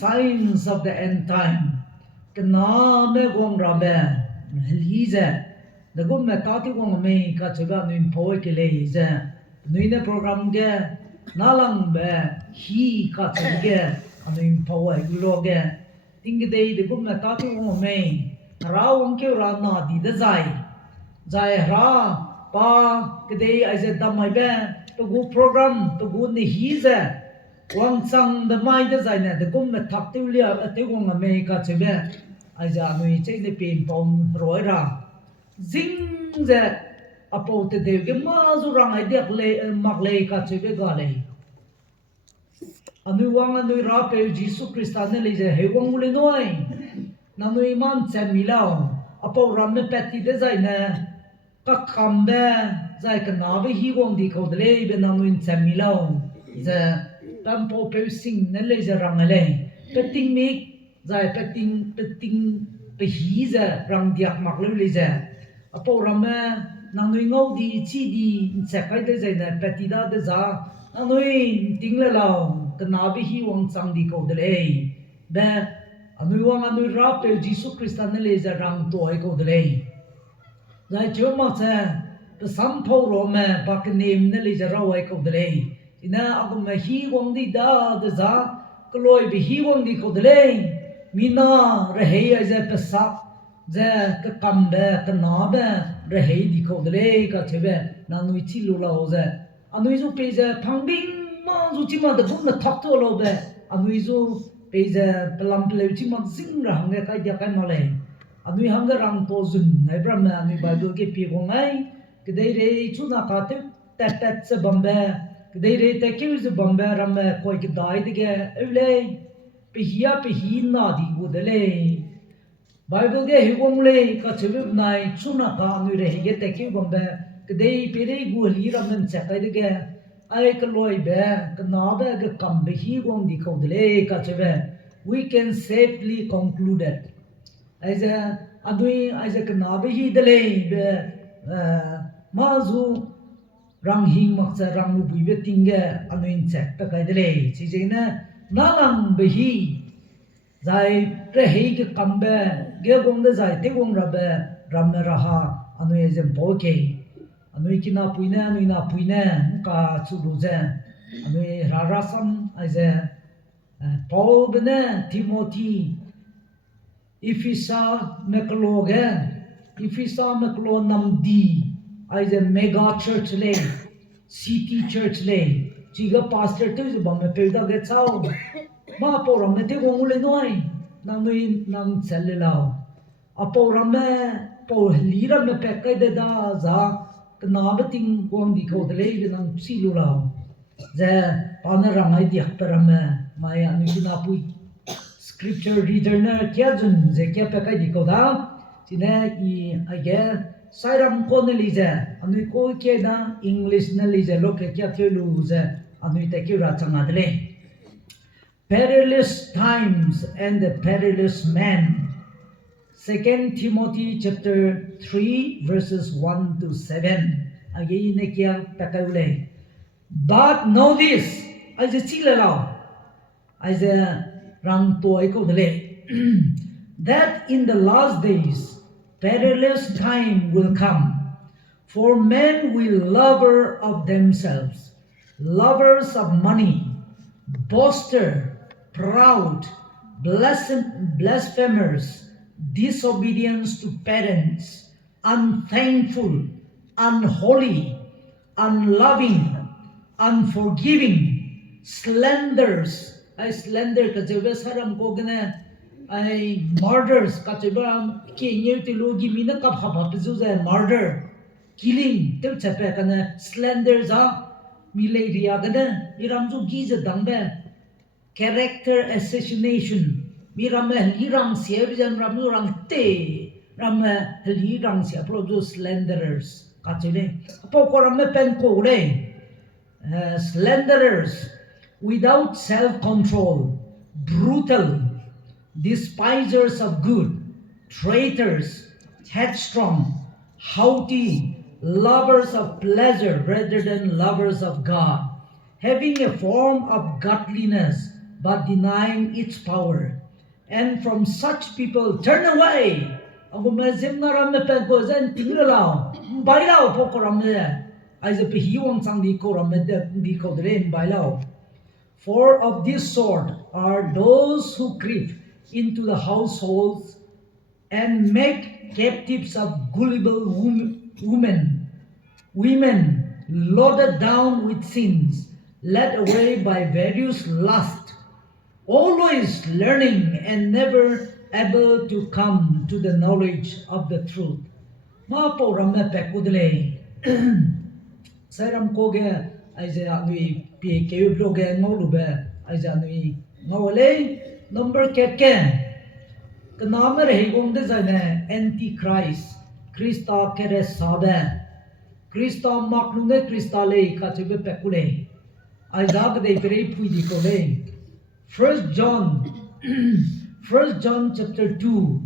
signs of the end time kana me gong rabe lize the gum me tati gong me ka cheba nuin poi ke le ze nuine program ge nalang be hi ka chege anuin poi lo ge ting de de gum me tati gong me rawong ke ra na di de zai ra pa ke de ai ze damai be to go program to go ni hi ze wang sang the mai de zai na de gum me thak tu lia te gong me ka chebe ai za nui che de pin pom roi ra zing ze apo te de ge ma zu rang ai dek le mak le ka chebe ga le anui wang anui ra pe Jesus Christ ne le je he wang le noi na nui man che mi lao apo ram me pet ti de zai na ka kham be zai ka na be hi wang di ko de le be na nui che mi lao ze tam po pe sing ne le je rang le pe ting mi zai pe ting pe hi za rang diak mak le le za apo ram na nui ngau di chi di se kai de zai na pe ti da de za na nui ting le lao ka na bi hi wang sang di ko de le be anui wang anui ra pe Jesus Christ ne le za rang to ai ko de le zai chu ma cha pe sam pho ro me ba ka nim ne le za ra ai ko de le ina agum ma hi wang di da de za ko loi bi hi wang di ko de le mina rahei aze pesa ze ka kambe ka nabe rahei dikho dele ka chebe na nui chi lu la oze anui zu pe ze phangbing ma zu chi ma de gum na thak to lo be anui zu pe ze pelam ple chi ma zing ra hang ka dia kai ma le anui hang ga rang to zun nai bra ma anui ba do ke pi go ngai ke dei re chu na ka te tat se bombe ke dei re te ke zu bombe ram ko ke dai de ge evle pe hi na di bu de le Bible ge hi gong le ka chebe nai chuna ka nu re ge te ke gom be ke dei pe re gu li ram men cha kai de ge ai ka loi be ka na be ge kam be hi gong di ko de le ka chebe we can safely conclude that as a ka na be hi de le be ma zu rang hing mak cha rang lu bui be ting ge anuin cha ta kai de le chi je na nalang be hi zai re hei ke kambe ge gong de zai te gong rabe ram ra ha anui je bo ke anui kina puina anui na puina ka chu lu je anui ra ra sam ai je Paul bene Timothy Ifisa mekloge Ifisa meklo nam di ai je mega church le city church le chiga pastor tu je bang me pe da ge chao ma po ram me te gong le noi nang nui nang chel le lao apo ram me po li ram me pe kai de da za na ba ting gong di ko de le de nang si lu lao za pa na rang ai diak per ram me mai ani na pui scripture reader na kya jun je kya pe kai di ko da sine I ge sai ram ko ne li je ani ko ke na english na li je lo ke kya the lu je ani te ki ra changa de le perilous times and the perilous man. 2 Timothy chapter 3 verses 1 to 7. Again, nekia pakaule. But know this, as a chilala, as a rang toy kodele, that in the last days perilous time will come. For men will lover of themselves, lovers of money, boaster, proud, blasphemers, disobedience to parents, unthankful, unholy, unloving, unforgiving, slanders. I slander ka jebe saram ko gane I murders ka jebe ke nyu ti logi mina ka phapha pizu je murder killing te chape kana slander za mileria gane iram ju gi je dangbe character assassination miram hirang sia bijan ramu rang te ram hirang sia produce slanderers kachile apo ko ram pen ko le slanderers without self-control, brutal, despisers of good, traitors, headstrong, haughty, lovers of pleasure rather than lovers of God, having a form of godliness but denying its power. And from such people turn away. Ako mazim na ram pe ko zen tingla lao, bai lao po ko ram ne. Ai ze pe hiwang sang di ko ram de di ko de bai lao. For of this sort are those who creep into the households and make captives of gullible women loaded down with sins, led away by various lusts, always learning and never able to come to the knowledge of the truth. Ma po ramme pekudle. Sairam koge aize anui pi ke bloge ngolube aize anui ngole number keke. Kanamer hegong de zane antichrist Krista kere sabe Krista maknune Krista le kachebe pekule Isaac de pere pudi kole. First John chapter 2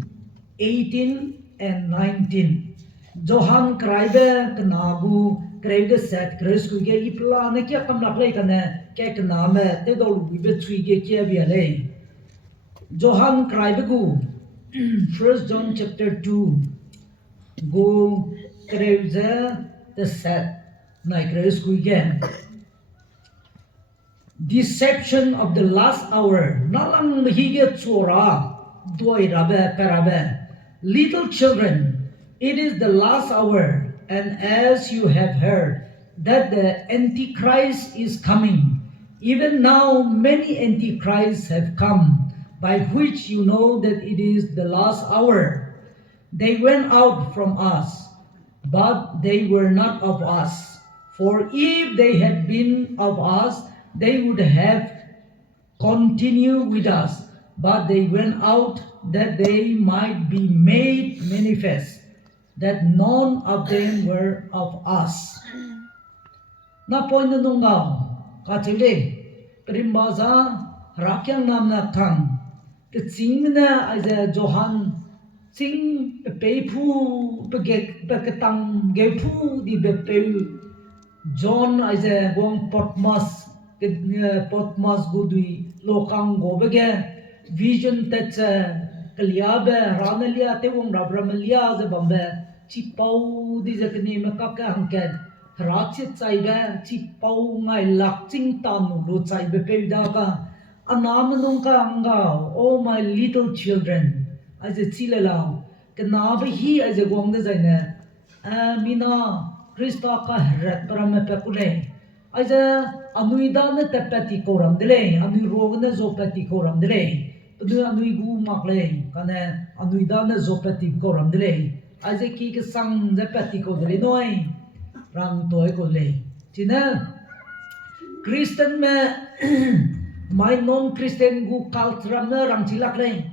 18 and 19 Johan kraibe kanagu kraibe set kres kuge ipla ne kya kamlak le kane ke kaname te dol bibe chuige kya biale Johan kraibe gu First John chapter 2 go kraibe the set na kres kuge deception of the last hour. Nalang mahigit sura doi rabe perabe. Little children, it is the last hour, and as you have heard that the Antichrist is coming, even now many Antichrists have come, by which you know that it is the last hour. They went out from us, but they were not of us. For if they had been of us, they would have continued with us, but they went out that they might be made manifest, that none of them were of us. Na point na nungaw, kachile, perimbaza, rakyang namna kang, kaching na ay Johan, sing pepu, pagkatang gepu di bepu, John ay gong Potmas gudui lokang gobege vision tet kaliabe ranalia te wong rabramalia ze bambe chi pau di ze kni me ka ka hangken rachit chaibe chi pau ngai lak ching tan lu chaibe pe da ka anam nung ka anga oh my little children as a chilela kana be hi as a gong de zaine mina Krista ka rat parame pe kule as a anuida ne tepati koram dele anu rog ne zopati koram dele tu anui gu makle kane anuida ne zopati koram dele aje ki ke sang zapati ko dele noi rang toy ko le china Christian me my non Christian gu culture ne rang chilak le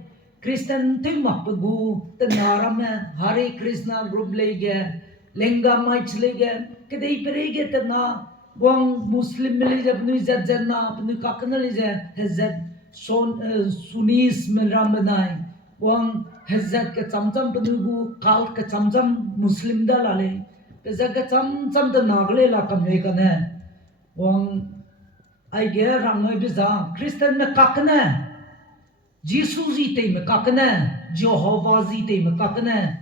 Christian thing mak gu tenaram me Hare Krishna group lege lenga mai chlege kedei perege tena Wang Muslim melija penu zat zanna penu kakna lija hazat son sunis melram benai wang hazat ke chamcham penu gu kal ke chamcham Muslim da lale hazat ke chamcham da nagle la kamne kane wang ai ge rangai biza Christian me kakna Jesus ji te me kakna Jehovah ji te me kakna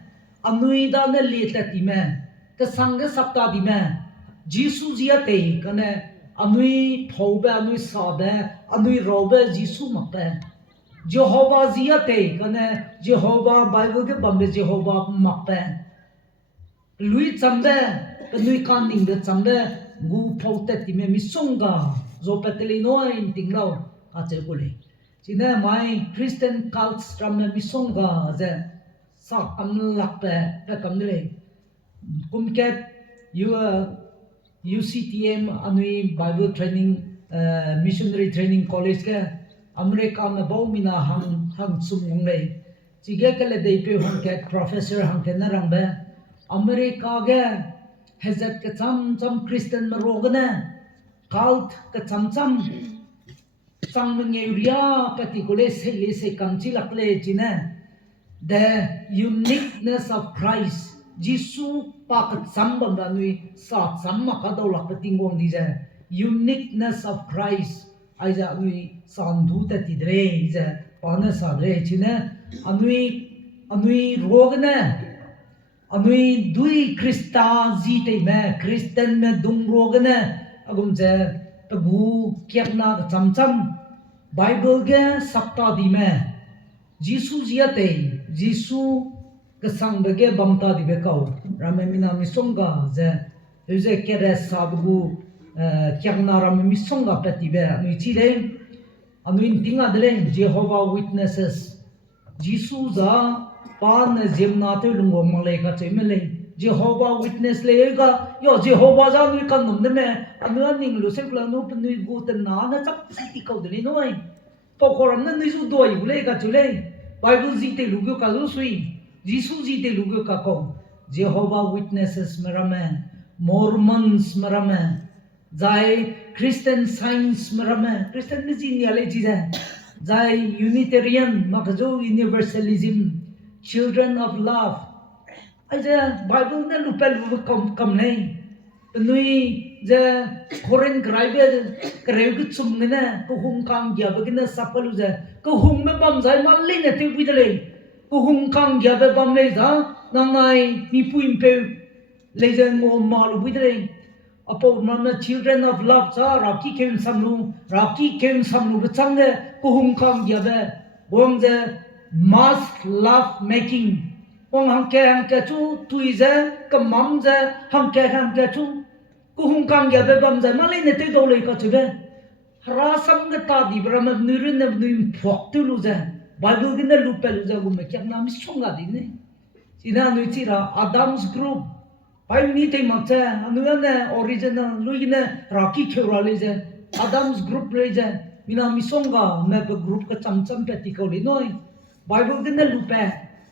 anuida ne leta ti me ke sangha sapta di me Jesus zia te kane anui thobe anui sabe anui robe Jesus makpe Jehovah zia te kane Jehovah Bible ke bambe Jehovah makpe lui chambe anui kan ning de chambe gu phote ti me misonga zo peteli no in tinglo ka che kule chine my Christian cults from me misonga ze sa am lakpe pe kamle kumket you UCTM anui Bible training missionary training college ke America na bau mina hang sumung le chige kale dei pe hon ke professor hang ke narangbe America ge hazat ke cham Christian marogna cult ke cham sang mengeria particular se kamchi lakle china the uniqueness of Christ Jisu pakat sambam da nui sa samma ka daw lak patingong di ja uniqueness of Christ ai ja nui san du ta ti dre je pa na sa dre chine anui rogna anui dui krista ji te me kristen me dung rogna agum je tagu kyakna cham cham bible ge sakta di me jisu jiate jisu ke sang ge bamta di be kau ramemina misonga je kere sabu kyakna misonga peti be anui chile anui tinga dele Jehovah Witnesses jisu za pan jemna te lungo male ka chemele Jehovah Witness le ga yo Jehovah za nui kan nom de me anu aning lu se pla no pnui gu ta na na chap ti ko de no ai po koram na nui su doi le ka chule Bible ji te lu ka lu sui jisu ji te lu ka ko Jehovah Witnesses marame Mormons marame zai Christian Science marame Christian ni ji ni ale ji zai Unitarian makjo Universalism Children of Love aja Bible na lupel kam nei nui je koren graibe kreu chum ne ko hung kang gya be na sapalu je ko hung me bam zai mal le ne te bidale ko hung kang gya be bam le za nangai ni puim pe le je mo malu bidale apo namna Children of Love sa raki kem samlu be chang ne ko hung kang gya be bom je mass love making ông hàng kẻ chú tùy ra cầm mắm ra hàng kẻ chú cô hung cang ya be bam ra mà lấy nét đâu lấy cái chú be ra sam cái ta đi bram nươn nươn phọc tu lu ra Bible cái nét lu pe lu ra gum kyak nam song ga đi nè chỉ na nuôi chỉ ra Adam's group pai ni te mặc ra nuôi nè original nuôi nè Rocky khêu lấy ra Adam's group lấy ra mina mi song ga me be group cái chăm chăm pe ti câu lấy nói Bible cái nét lu pe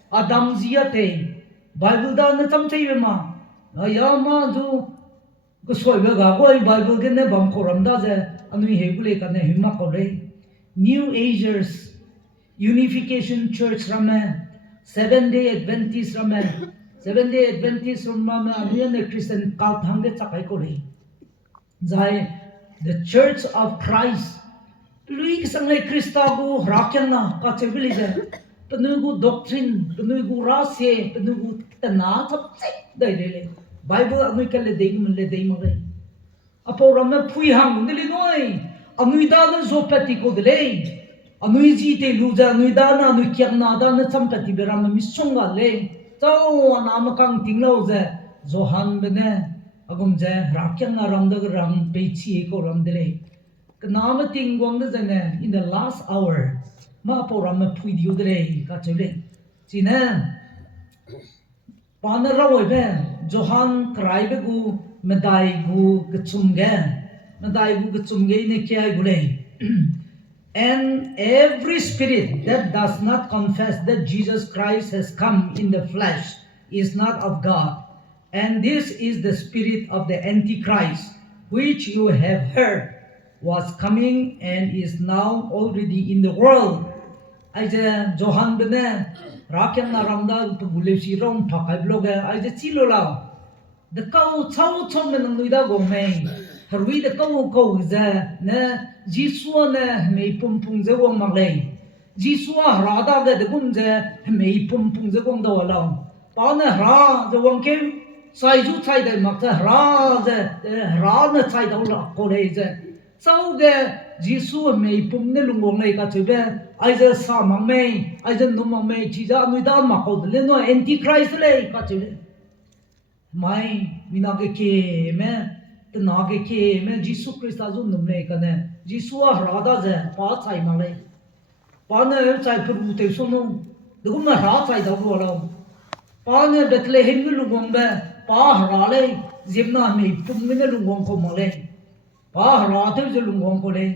Adam ziate Bible da na cham chei ma ya ma ju ko soi ga go Bible ke ne bam koram da je anui hebule ka ne hima ko le New Agers Unification Church rame 7-day Adventist rame 7-day Adventist rame anui ne Christian kal thang de chakai ko le jai the Church of Christ lui sang le Krista go rakyan na ka chebili je penugu doctrine penugu rase penugu tana chap dai le Bible anui kal le dei ma le apo ram phui hang ne le noi anui da na zo pati ko de anui ji te lu ja anui da na anui kyak na da na cham pati be ram mi songa le chau na ma kang ting lo je zo han be ne agum je rakyan na ram da ram pe chi ko ram de le na ma ting gong de ne in the last hour ma po ram phui diu de ka chule china panara be Johan kraibe gu medai gu gchumge ne kya gule and every spirit that does not confess that Jesus Christ has come in the flesh is not of God, and this is the spirit of the Antichrist, which you have heard was coming and is now already in the world. Aja Johan bene rakyan na ramda gule si rom phakai bloge aja chilo lao the kau chau chom men nuida gong me harwi the kau za na Jisu na me pum pum ze gong mang le Jisu ra da ga de gum ze me pum pum ze gong da wala pa na ra ze wang kem sai ju chai de mak za ra na chai da la ko le ze sau ge Jisu me pum ne lungong le ka chebe aja sa mang me aja no mang me chi za nuida ma ko de no Antichrist le ka chebe mai minage ke me te nage ke me Jisu Christ azu numle kane Jisu a rada je pa chai male pa ne chai pru te sono de gum ra chai da ro lo pa ne Bethlehem lu gong be pa ra le jimna me pum ne lu gong ko male pa ra te je lu gong ko le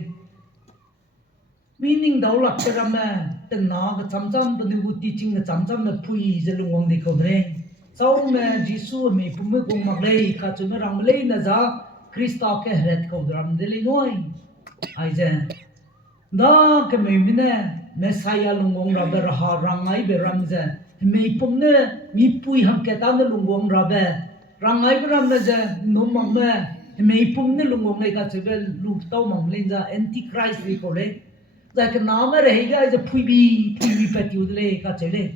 meaning da la te ra me te na ga cham cham de gu teaching ga cham cham na phui je lu gong de ko de sau me Jisu me pum gong mak le ka chu me ram le na za Krista ke hret ko dram de le noi ai je da ke me mine Messiah lungong ra be ha rangai be ram je me pum ne mi pui ham ke ta ne lungong ra be rangai be ram je no mam me pum ne lungong le ka chu be lu tau mam le za Antichrist ri ko le 在个哪么人个就呸比白丢的嘞，个这嘞，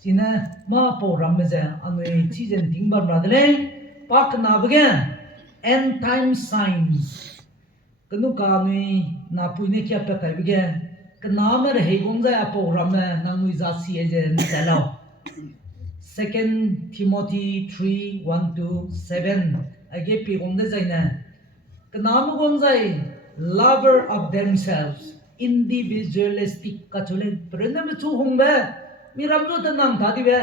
现在马跑人么子，安为之前顶班嘛的嘞，把个哪不个 end time signs，个努个呢那呸呢kia pe kai不个，个哪么人公在跑人么，那为啥事也在了。Second Timothy 3:1-7 age pi gong de zaina kanam gong zai lover of themselves individualistic ka chule prenam chu hong ba miram jo tan nang thadi ba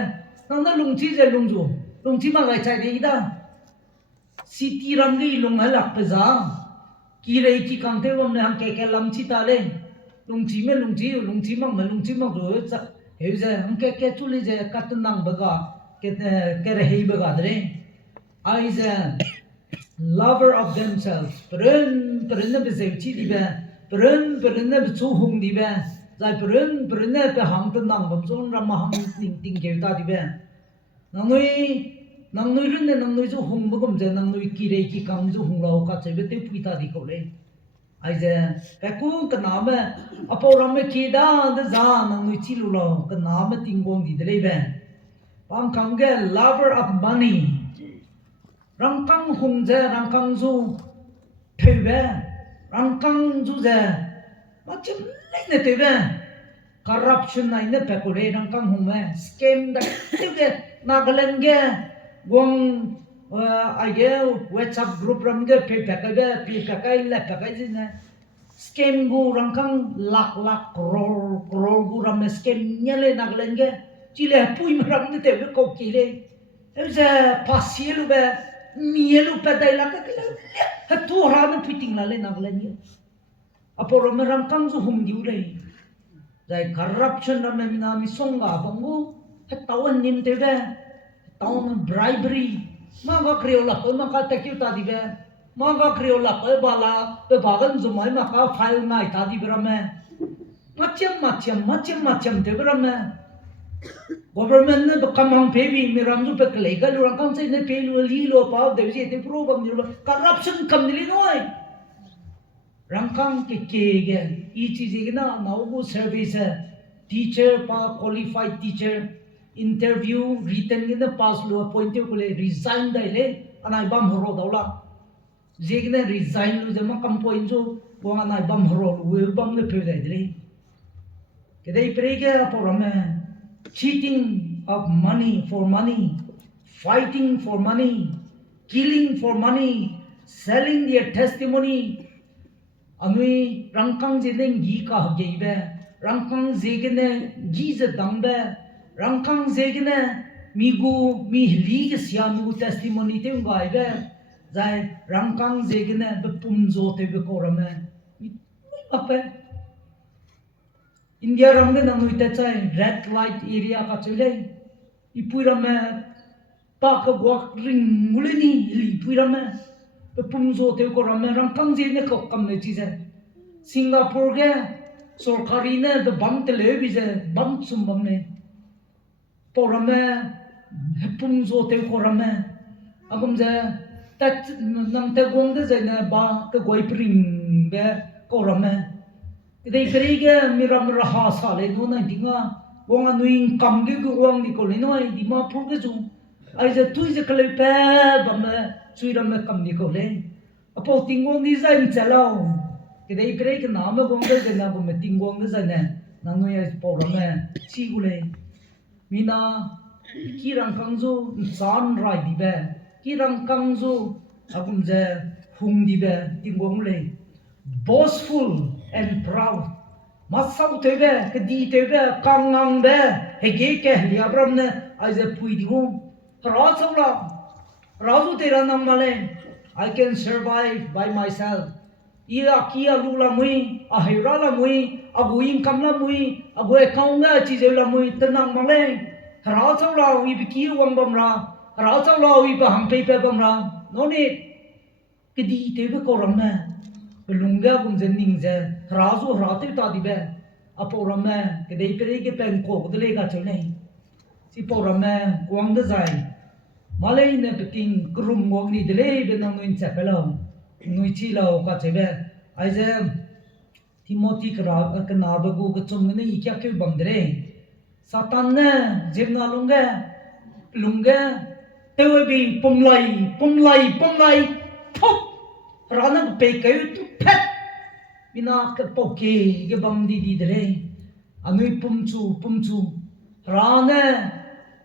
nang na lungchi je lungchi ma gai chai de ida city ram li lung halak pe za ki rei ki kang te wam ne ham ke lam chi ta le lungchi ma ro cha हे जे हम के चुली जे कत नंग बगा के रे हे बगा दरे आई जे lover of themselves pren ne be ze chi di be pren ne be chu hung di be zai pren ne be hang tan nang bam zon ram ma hang ting ge ta di be nang noi rin ne nang noi chu hung bugum je nang noi ki re ki kang chu hung lo ka che be te pui ta di ko le ai je ka ku ka na me apo ram me ki da de za nang noi chi lu lo ka na me ting gong di de le be pam kang ge lover of money rang kang hung je rang kang zu thei be rang kang zu je ma chim le ne te be corruption nai ne pe ko le rang kang hung me scam da te ge nagaland ge gong ai ge WhatsApp group ram ge pe ka le pe ka ji na scam gu rang kang lak crore gu ram scam nya le nagaland ge chi le pui ma ram ne te be ko ki le em je pasielu be mielu pe dai la ka le ha tu ra ne piting la le nagaland ge apo ram rang kang zu hum diu le dai corruption ram me na mi songa bongu ha tawan nim te be tawan bribery ma ga kreo la ko ma ka ta kyu ta di be ma ga kreo la ko bala pe bagan zu mai ma ka file nai ta di bra me macam te bra me government ne kamang pe bi mi ram zu pe klei ga lu kang sai ne pe lu li lo pa de ji te pro bang ni corruption kam ni noi rangkang ke ge e chi ji na na u service teacher pa qualified teacher interview written in the past lo appointed ko le resign dai le anai bam horo daula jegne resign lu jama kam point jo ko anai bam horo we bam le pe dai le ke dai prege porame cheating of money for money fighting for money killing for money selling their testimony anui rangkang jeneng gi ka geibe rangkang jegne gi je dangbe rangkang zegine migu mi hli sia migu testimony te ngai be zai rangkang zegine be pumzo te be korame ape india ramne namui te chai red light area ka chule ipurame pa ka gwak ring mulini li ipurame be pumzo te korame rangkang zegine ko kam ne chi je singapore ge sorkari ne the bam te le bi je bam sum bam ne porame pumzo te korame agum je tat nam te gong de zaina ba ke goi pring be korame dei krige miram raha sale no na dinga wonga nuing kam ge wong ni ko le noi di ma pur ge ju ai je tu je kle pe ba me suiram me kam ni ko le apo tingong ni zain chalao ke dei krige na ma gong de zaina ko me tingong de zaina na no ya porame chi gu le mina kirang kangzu san rai di be kirang kangzu agum je hung di be tingong le boastful and proud masau te be ke di te be kangang be hege ke liabram ne ai je pui di go ra chaula razu te ra nam male I can survive by myself ia kia lu la mui a hera la mui aguin kam la mui agu kaunga chi je la mui tenang male ra chau la wi bi ki wang bam ra chau la wi ba ham pe pe bam ra no ne ke di te be ko ram na lunga bum zen ning je ra zo ra te ta di be apo ram na ke dei pe ke pen ko de le ga chau nei si po ram na kwang de zai malai ne pe ting krum ngok ni de le be na ngin cha pe lo ngui chi lo ka che be ai je Timothy kanabagu kachumne ikya kyu bamdre Satan ne jemna lunga tewe bi pomlai pop rana pe kayu tu pet bina ka poke ge bamdi di dre anui pumchu rana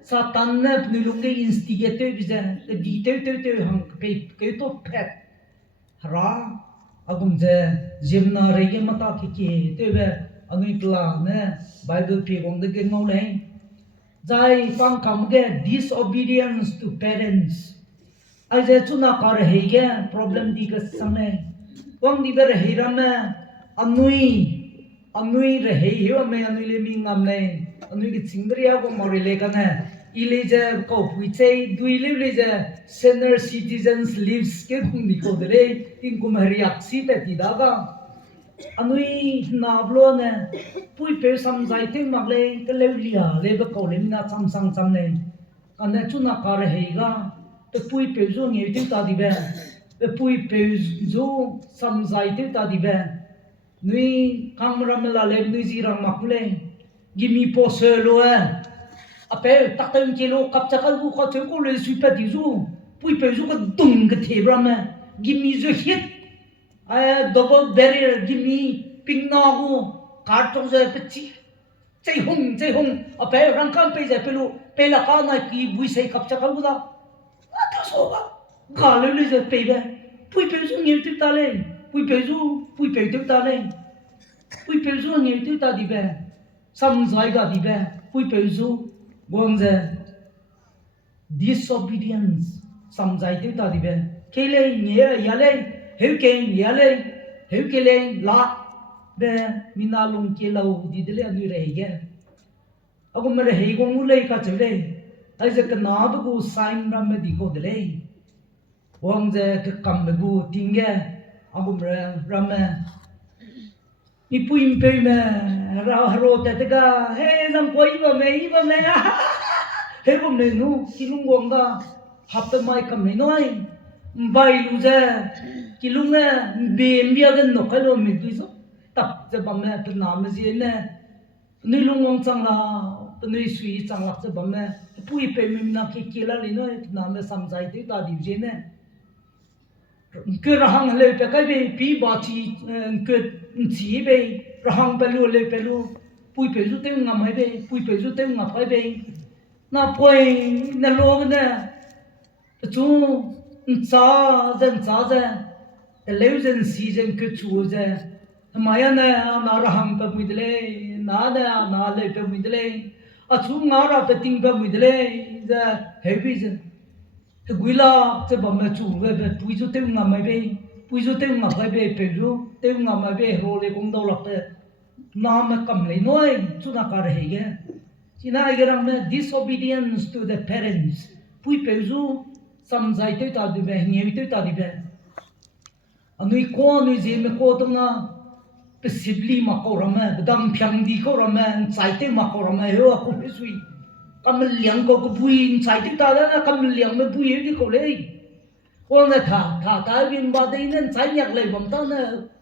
Satan ne pnulunga instigate biza di te hang pe kayu tu pet ra agumje jemna rege mata ke tewe anui kla ne Bible pe gong de ge ngolai Jai pang kam ge disobedience to parents. Aje chuna kar hege problem di ka samne. Wang di ber hirame anui re he me anui le mi ngam ne anui ki chingriya go morile ka ne ile je ko puiche dui le je senior citizens lives ke khung di ko dere tin kum hariak si te ti daga anui nablo ne pui pe sam zai te magle ke leulia le ba ko le na cham ne kan ne chuna kar heiga te pui pe zo nge te ta di be te pui pe zo sam zai te ta di be nui kamra mela le nui zirang makle gimi po se lo ape tak ten kilo kap chakal bu ko che ko le sui pe di zo pui pe zo ko dung ke the bra me gimi zo hit double barrier gimi ping na gu card trong je pe chi chei hung ape rang kam pe je pelu pe la ka na ki bui sei kap chakal bu da ta so ba ka le je pe be pui pe zo ngi tu ta le pui pe tu ta le pui pe zo ngi tu ta di be sam zai ga di be pui pe zo gong je disobedience sam zai tu ta di be ke le nge ya le heu ke le la be mina lung ke lau di de le ani re ge agu mere he gong le ka chule ai je ka na bu sign ram me di ko de le wang je ka kam bu tinge agu mere ram me ni puim pe me ro te ga he nam koi ba me he bo me nu ki lung gong ga hap te mai kam me noi bai lu je ki lung ne bem bia den no ka lo mi tu so tap je bam me pe na me je ne ni lung ngong chang la ni sui chang la je bam me pui pe mi na ki la li no na me sam jai te ta di je ne ke rahang le pe kai be pi ba chi ke chi be rahang pe lu le pe lu pui pe ju te ngam hai be pui pe ju te ngam hai be na poi na lo ne chu cha ze eleven season ke chu ze maya na rahang pe midle na le pe midle a chu nga ra pe ting pe midle ze heavy ze te guila te bam me chu ve be pui ju te ngam mai be pui ju te ngam hai be pe ju te ngam mai be ro le kong do la pe na me kam le noi chu na ka re ge china ge rang me disobedience to the parents pui pe ju sam zai te ta di be nge te ta di be anui ko anui je me ko tum na pe sibli ma ko ram me dam phyang di ko ram me chai te ma ko ram me ho ko pe sui kam liang ko bui chai te ta na kam liang me bui di ko le ko na tha bin ba de nen chai nyak le bam ta na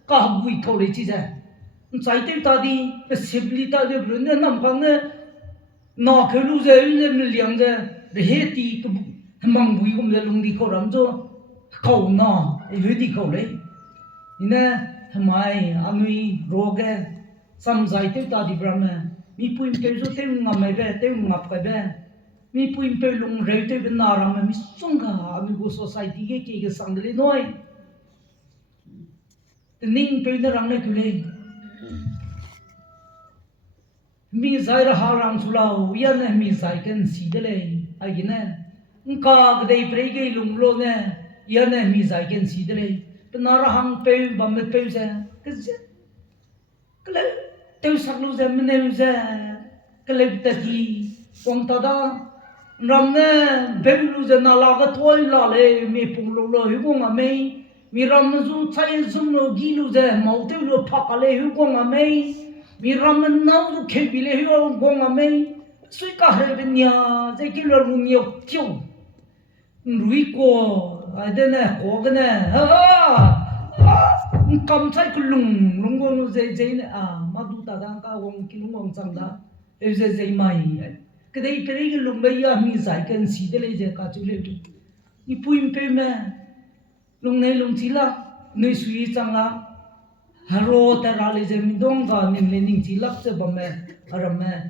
ka bui ko le chi ja chai te ta di pe sibli ta de bru ne nam kang ne na ke lu je ne liang je de he ti ko mang bui kum le lung di ko ram jo khau na he di ko le ina mai anui roge sam zai te ta di bram mi puim pe zo te ngam mai be te ngap ka be mi puim pe lung re te be na ram mi sunga ami go society ke sang le noi te ning pe na rang le tu le mi zai ra ha ram sulau ya na mi zai ken si de le ai ne ka dei pre ge lung lo ne ya na mi zai ken si de le na ra hang pe bam me pe ze ke ze kle te sak lu ze me lu ze kle ta di kong ta da ram ne be lu ze na la ga thoi la le me pung lo lo hu gong a me mi ram zu chai zum lo gi lu ze mau te lu pha ka le hu gong a me mi ram na lu ke bi le hu gong a me sui ka he be nya ze ki lo lu nyo tiu rui ko ai de ne ko ge ne cầm sai cái lùng con dây này mà đủ ta đang cao con cái lùng chẳng đó dây mày cái đấy cái lùng bây giờ mình giải cái gì đấy lấy cái chỗ lấy được đi pui pe mà lùng này lùng chỉ là nơi suy chẳng là haro ta ra lấy mình đông cả mình lên những chỉ lắc cho bầm mẹ aram mẹ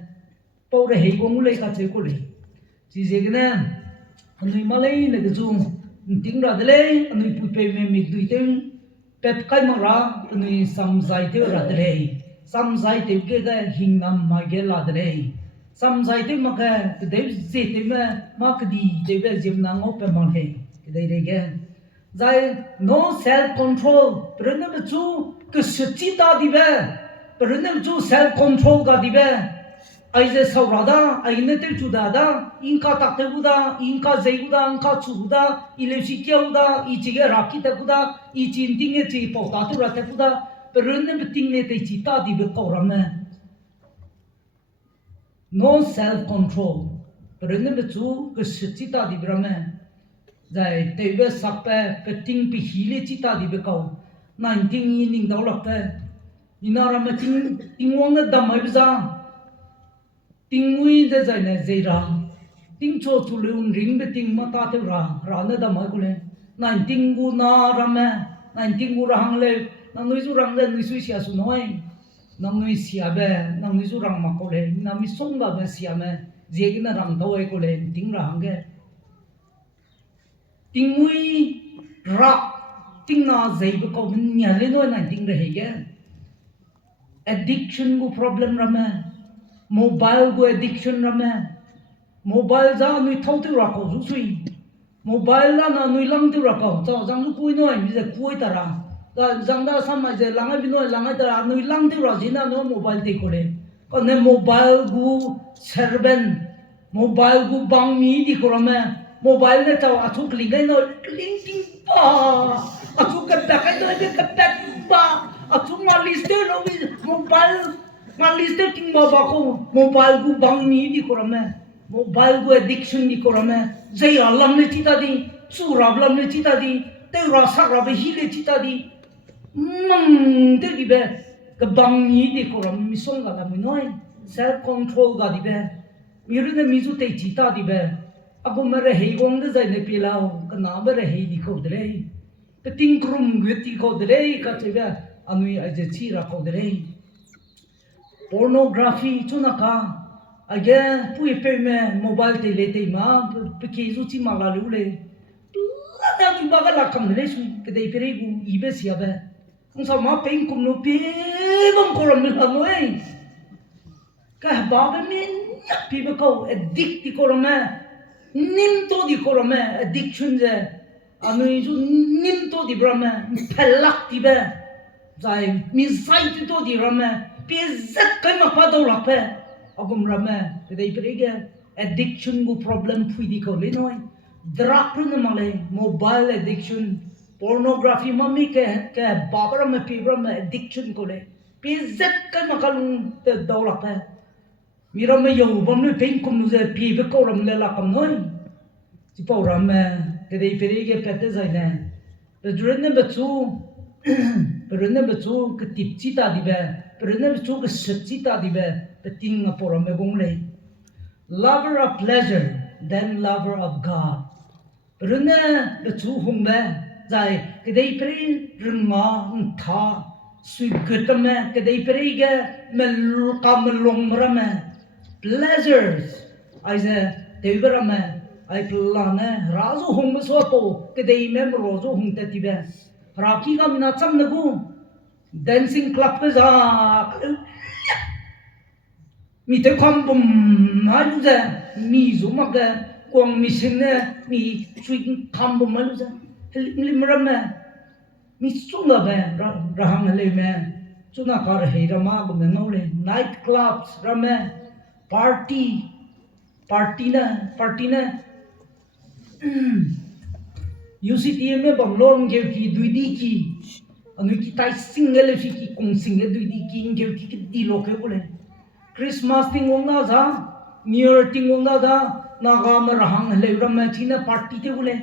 bao giờ hay con lấy cái chỗ lấy chỉ cái này người Malay này cái zoom tiếng ra đấy người pui pe mẹ mình đuổi tiếng pep kai mà ra người samzai theo ra đấy samzai theo cái hình nam mà cái là đấy samzai theo mà cái đấy gì theo mà cái đi theo cái nào ngó pe mà cái đấy cái zai no self control pero nó chú cái sự chỉ ta đi về pero nó chú self control cái đi về ai giờ sau ra đó ai nên theo chú đó inka tak theo đó inka dây đó inka chú đó ileshi kêu đó ichige raki theo đó ichin ting cái chỉ bảo ta tu ra theo đó pero nó ting này thì chỉ ta đi về cầu ra mà no self control pero nó chú cái sự chỉ ta đi về mà zai tebe sakpe pe ting pi hile chi ta di be kau nan ting yin ning dau lak pe inara ma ting wong na dam ai bza ting mui de zai na zai ra ting cho chu leun ring be ting ma ta te ra na dam ai kule nan ting gu na ra ma nan ting gu ra hang le nang nui zu rang le nui sui sia su noi nang nui sia be nang nui zu rang ma ko le na mi song ba be sia me je na rang dau ai ko le ting ra hang ge tiếng mui rap tiếng na dây bê câu mình nhà lên thôi này tiếng rể cái addiction của problem ra mà mobile của addiction ra mà mobile ra nuôi thâu tiêu ra câu rút suy mobile là na nuôi lăng tiêu ra câu cho rằng lúc cuối nói bây giờ cuối ta ra rằng đó sao mà giờ lăng ai bên nói lăng ai ta ra nuôi lăng tiêu ra gì na nó mobile thì có đấy còn nếu mobile của servant mobile của bang mi thì có ra mà mobile này tao atu kling cái nói kling ting ba atu kata cái nói cái kata ting ba atu malis tu nó mobile malis tu ting ba ko mobile gu bang ni di ko rame mobile gu addiction di ko rame zai alam ne chita di surab lam ne chita di te rasa ra be hi le chita di mang te di be cái bang ni di ko rame mi song ga la mi noi self control ga di be mi ru ne mi zu te chita di be aku mere hei gong de zai ne pilau kana mere hei di ko dre pe ting krum gwe ti ko dre ka chebe anui a je chi ra ko dre pornography chuna ka age pui pe me mobile te le te ma pe ke zu chi ma la lu le la da bi ba ga la kam le su ke dei pere gu ibe sia be ang sa ma pe kum no pe bang ko ram la no ei ka ba be min pi be ko addict ti ko ram nim to di ko rame addiction je anui ju nim to di brame pelak ti be zai mi sai ti to di rame pe zat kai ma pa do la pe agum rame te dei prege addiction gu problem phui di ko le noi drug na male mobile addiction pornography mami ke babara me pe brame addiction ko le pe zat kai ma kalung te do la pe mi ram yo bom ne pen kum nu ze pi be ko ram le la kam noi chi pau ram me ke dei peri ke pete zai ne pe duren ne betu pe ne betu ke tip chi ta di be pe ne betu ke sat chi ta di be pe ting na por me gong le lover of pleasure then lover of god pe ne betu hung be zai ke dei peri rung ma tha sui ke me ke dei peri ke me kam long ra me pleasures ai ze te bra me ai plane razu hong so to ke dei mem rozo hong te ti be raki ka mina cham na gu dancing club ke za mi te kham bum ma lu ze mi zu ma ge kwang mi sin ne mi chui kham bum ma lu ze lim ra me mi su na be ra hang le me chu na kar he ra ma gu me no le night clubs ra me party na UCTM में बंगलोर के की दुईदी की अनु की ताई सिंगल फी की कौन सिंगल दुईदी की इंगे की दिलो के बोले क्रिसमस थिंग होगा था न्यू ईयर थिंग होगा था नागा में रहंग ले रम चीना पार्टी ते बोले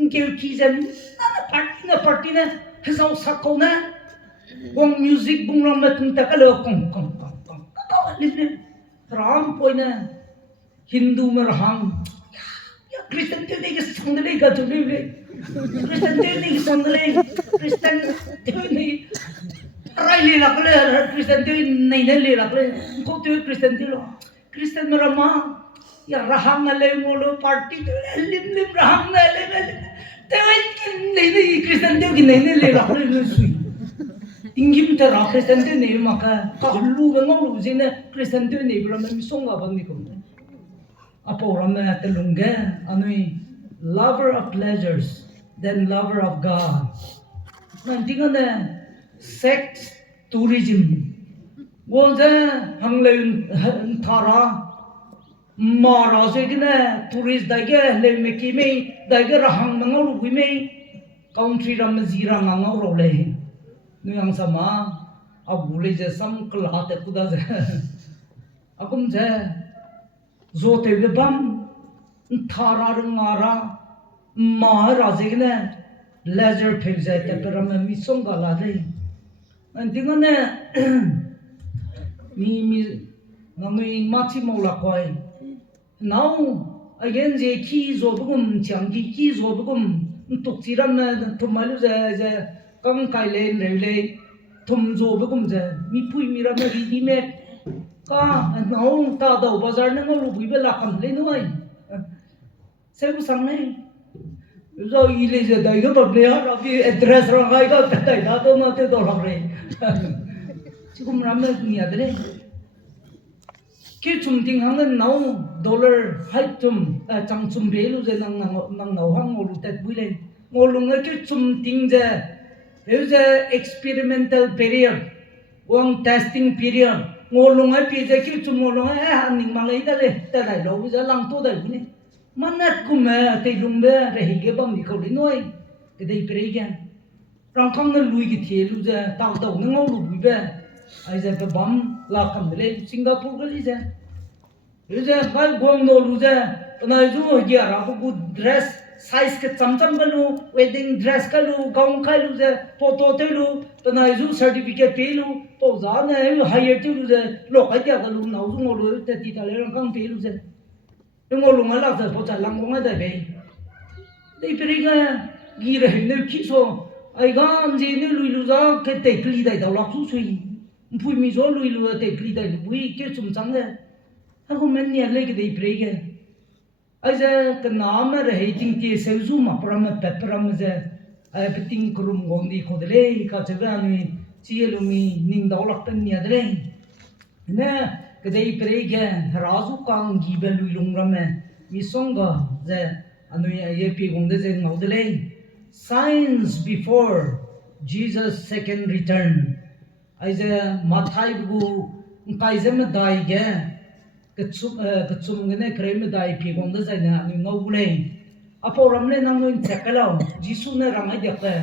इंगे की जन ना पार्टी ना हिसाब सको ना Wong music bung ram met tung ta ka lo kong kong kong kong lim ram poi na Hindu mer hang ya Christian te ne ke sang de ga tu le Christian te ne ke sang de Christian te ne rai le la le Christian te nei ne le la le ko te Christian te lo Christian mer ma ya rahang le ngolo party te lim rahang le te nei ne Christian te ki nei ne le la le sui Ingim te ra Christian te ne ma ka lu ga ngolo jine Christian te ne bra mi songa bang ni ko Apo ramna te lunga anui lover of pleasures then lover of God. Nanti kan sex tourism. Goza hangle thara mara se kena tourist dage le meki me dage rahang mangau lu me country ram zira ngangau ro le. Nu yang sama abule je sam kla te kuda je. Akum je zo te bam thara ngara ma razigna leisure philja te peram mi songa la dei antingane mi nami machi mola koi now again je ki zo bugum chang ki zo bugum tuk chiram na thumalu je kam kai le thum zo bugum je mi pui mi ram ri di me ka now ta da bazar na ngolu bui bela kam le noi sai bu sang nei rồi ile giờ đây cái bậc này nó bị address rồi ngay cái đây đó tôi nói tôi học rồi chứ không làm được gì đấy cái chung tiếng hàng ngân nấu dollar hai chung trăm chung bể luôn rồi năng nấu hàng ngồi tết bui lên ngồi luôn cái chung tiếng giờ bây giờ experimental period uang testing period ngồi luôn cái giờ cái chung ngồi luôn anh ninh mang lấy đây đây này đâu bây giờ làm tôi đây bui manat kuma te lumbe rehi ge bam ni kholi noi ke dei pregan rang kham na lui gi the lu ja taw taw na ngau lu be ai ja be bam la kham le Singapore ga li ja lu ja ba gom no lu ja na ju gi ara bu dress size ke cham cham ga lu wedding dress ka lu gaun khai lu ja photo te lu na ju certificate pe lu to za na higher te lu ja lo kai ta ga lu nau ju ngau lu te ti ta le rang kham pe lu ja ngô lùng ấy là giờ phụ trợ làm ngô ấy đây đây bây giờ ghi là hình như kỹ số ai gan gì nếu lùi lùi ra cái tệ kli đây đầu lọc xuống suy phui mi số lùi lùi tệ kli đây lùi cái sum trắng đây không nên nhảy lên cái đây bây giờ ai giờ cái nắm là hệ tinh tiệt sâu zoom mà pram pepram giờ ai bị tinh krum gom đi khod lấy cái chỗ này chia lumi ning đầu lọc tên nhảy đây nè cái đây bây giờ razu kang gibe lui lung rame mi songa je anui ye pi gong de je ngau de le signs before Jesus second return ai je mathai bu kai je me dai ge ke chum ne kre me dai pi gong de je na ni ngau bu le apo ram le nang noi chekalo jisu ne ram ai de ke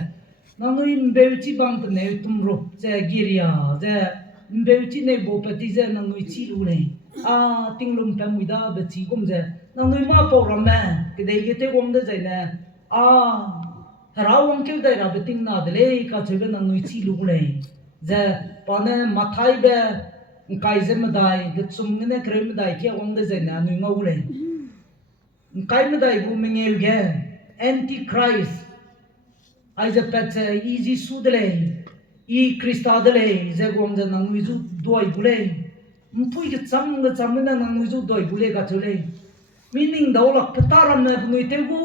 nang noi mbe chi bang te ne tum ro je giria je mbeuti ne bo pati ze nang noi chi lu ne a tinglum pa muida be chi gum ze nang noi ma po ram ma ke dei ge te gom de ze ne a harawang ke dai ra be ting na de le ka chebe nang noi chi lu ne ze pa ne mathai be kai ze ma dai de chum ne kre ma dai ke gom de ze na noi ngau le kai ma dai bu me ngel ge anti christ ai ze pet easy su de le I Krista dele ze gom de nang wizu doi bule mpui ke cham na nang wizu doi bule ka chule meaning daulak pataram na nui te gu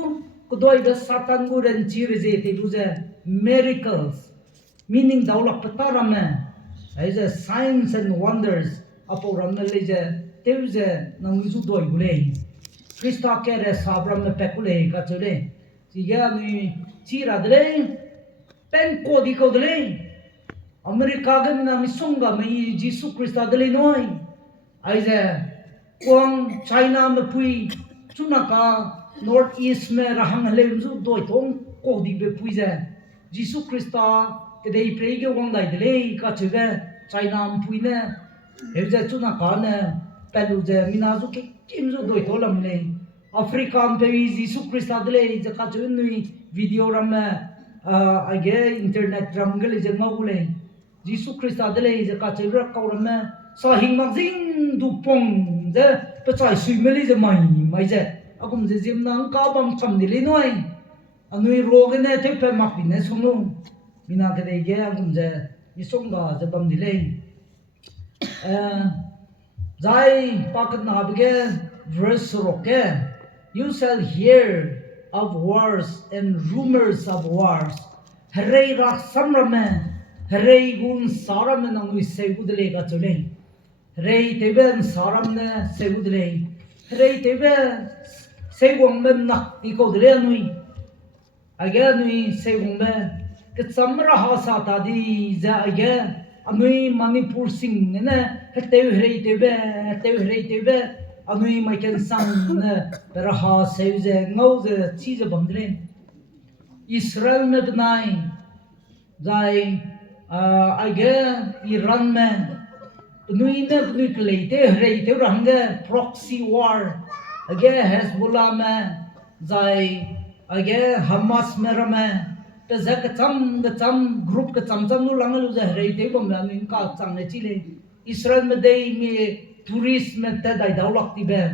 ko doi da satan gu ren chi re je te du ze miracles meaning daulak pataram na ai ze signs and wonders apo ram na le je te ze nang wizu doi bule Krista ke re sabram na pekule ka chule si ya nui chi ra dele pen ko di ko dele America gan na misonga mai Jesus Christa dele noi aiza kwang China me pui chunaka north east me rahang halem zu doi tong ko di be pui za Jesus Christa ke dei prei ge wang dai dele ka chega China me pui ne hevza chunaka ne pelu je mina zu ke kim zu doi to lam ne Africa me Jesus Christa dele je ka chu nui video ram age internet ram ge le je ngau le Jesus Christ đã lấy cái cái ra câu rồi mà sa hình mặc dính du pong thế bây giờ suy mới lấy mày mày thế à cũng thế diêm nang cá băm cầm đi lấy nói anh nuôi rô cái này thấy phải mặc đi này xong luôn mình nói cái này cái cũng thế như xong đó sẽ băm đi lấy Zai pakat na bige verse roke. You shall hear of wars and rumors of wars. Hare rak samrame. Hare gun sarame nang ui segudle ka chule. Hare teben saram ne segudle. Hare tebe segong men nak ti ko dile nui. Aga nui segong me. Ke samra ha sa ta di za aga. Anui Manipur sing ne heteu hrei tebe anui Michael sang ne berha seuze ngauze chize bangdre Israel me benai zai age Iran me nui ne nui kleite hrei te range proxy war age Hezbollah me zai age Hamas me rame cái giờ cái chăm group cái chăm nu lăng lu giờ rei te bom la nin ka chang le chi le Israel me dei me tourist me te dai dau lak ti be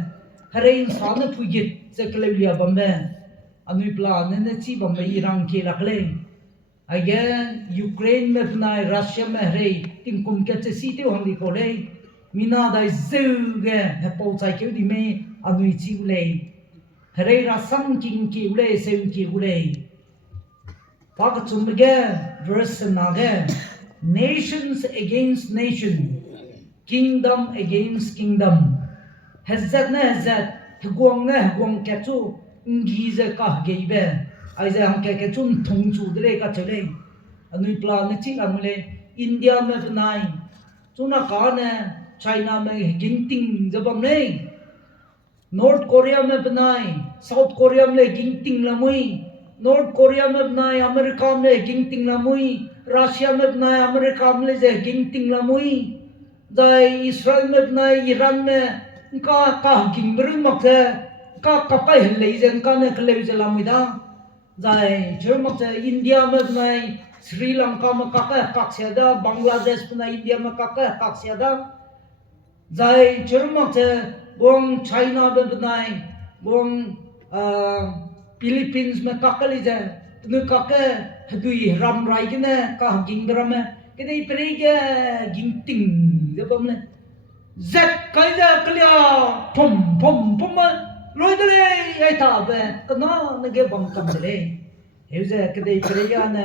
hare insan ne phugit se kle lia bom be anui plan ne chi bom be Iran ke lak le again Ukraine me nai Russia me rei tin kum ke che si te hong di ko le mina dai zeu ge he po chai ke di me anui chi le hare ra sam king ki le se ki le verse nage nations against nation kingdom against kingdom hazat na hazat hguang kechu ngize ka geibe aiza ham ke chun thong chu dele ka chele anui plan ne chi amule India me nai chuna ka ne China me ginting jabam nei North Korea me nai South Korea me ginting la mui North Korea में बनाए अमेरिका में गिंटिंग लामुई रशिया में बनाए अमेरिका में जे गिंटिंग लामुई जाए इस्राएल में बनाए ईरान में का गिंबरू मक्से का कपाई ले जे का ने कले जे लामुई दा जाए जो मक्से इंडिया में बनाए श्रीलंका में का से दा बांग्लादेश में इंडिया में का से दा जाए जो मक्से बोंग चाइना में बनाए बोंग Philippines में काकली जाए तो न काके दुई राम राय के ने का गिंग राम है कि नहीं परेगे गिंटिंग जब हमने ज़ेट कहीं जा कलिया पम लोई दले ये था बे कना नगे बम कम दले ये जे कि नहीं परेगा ने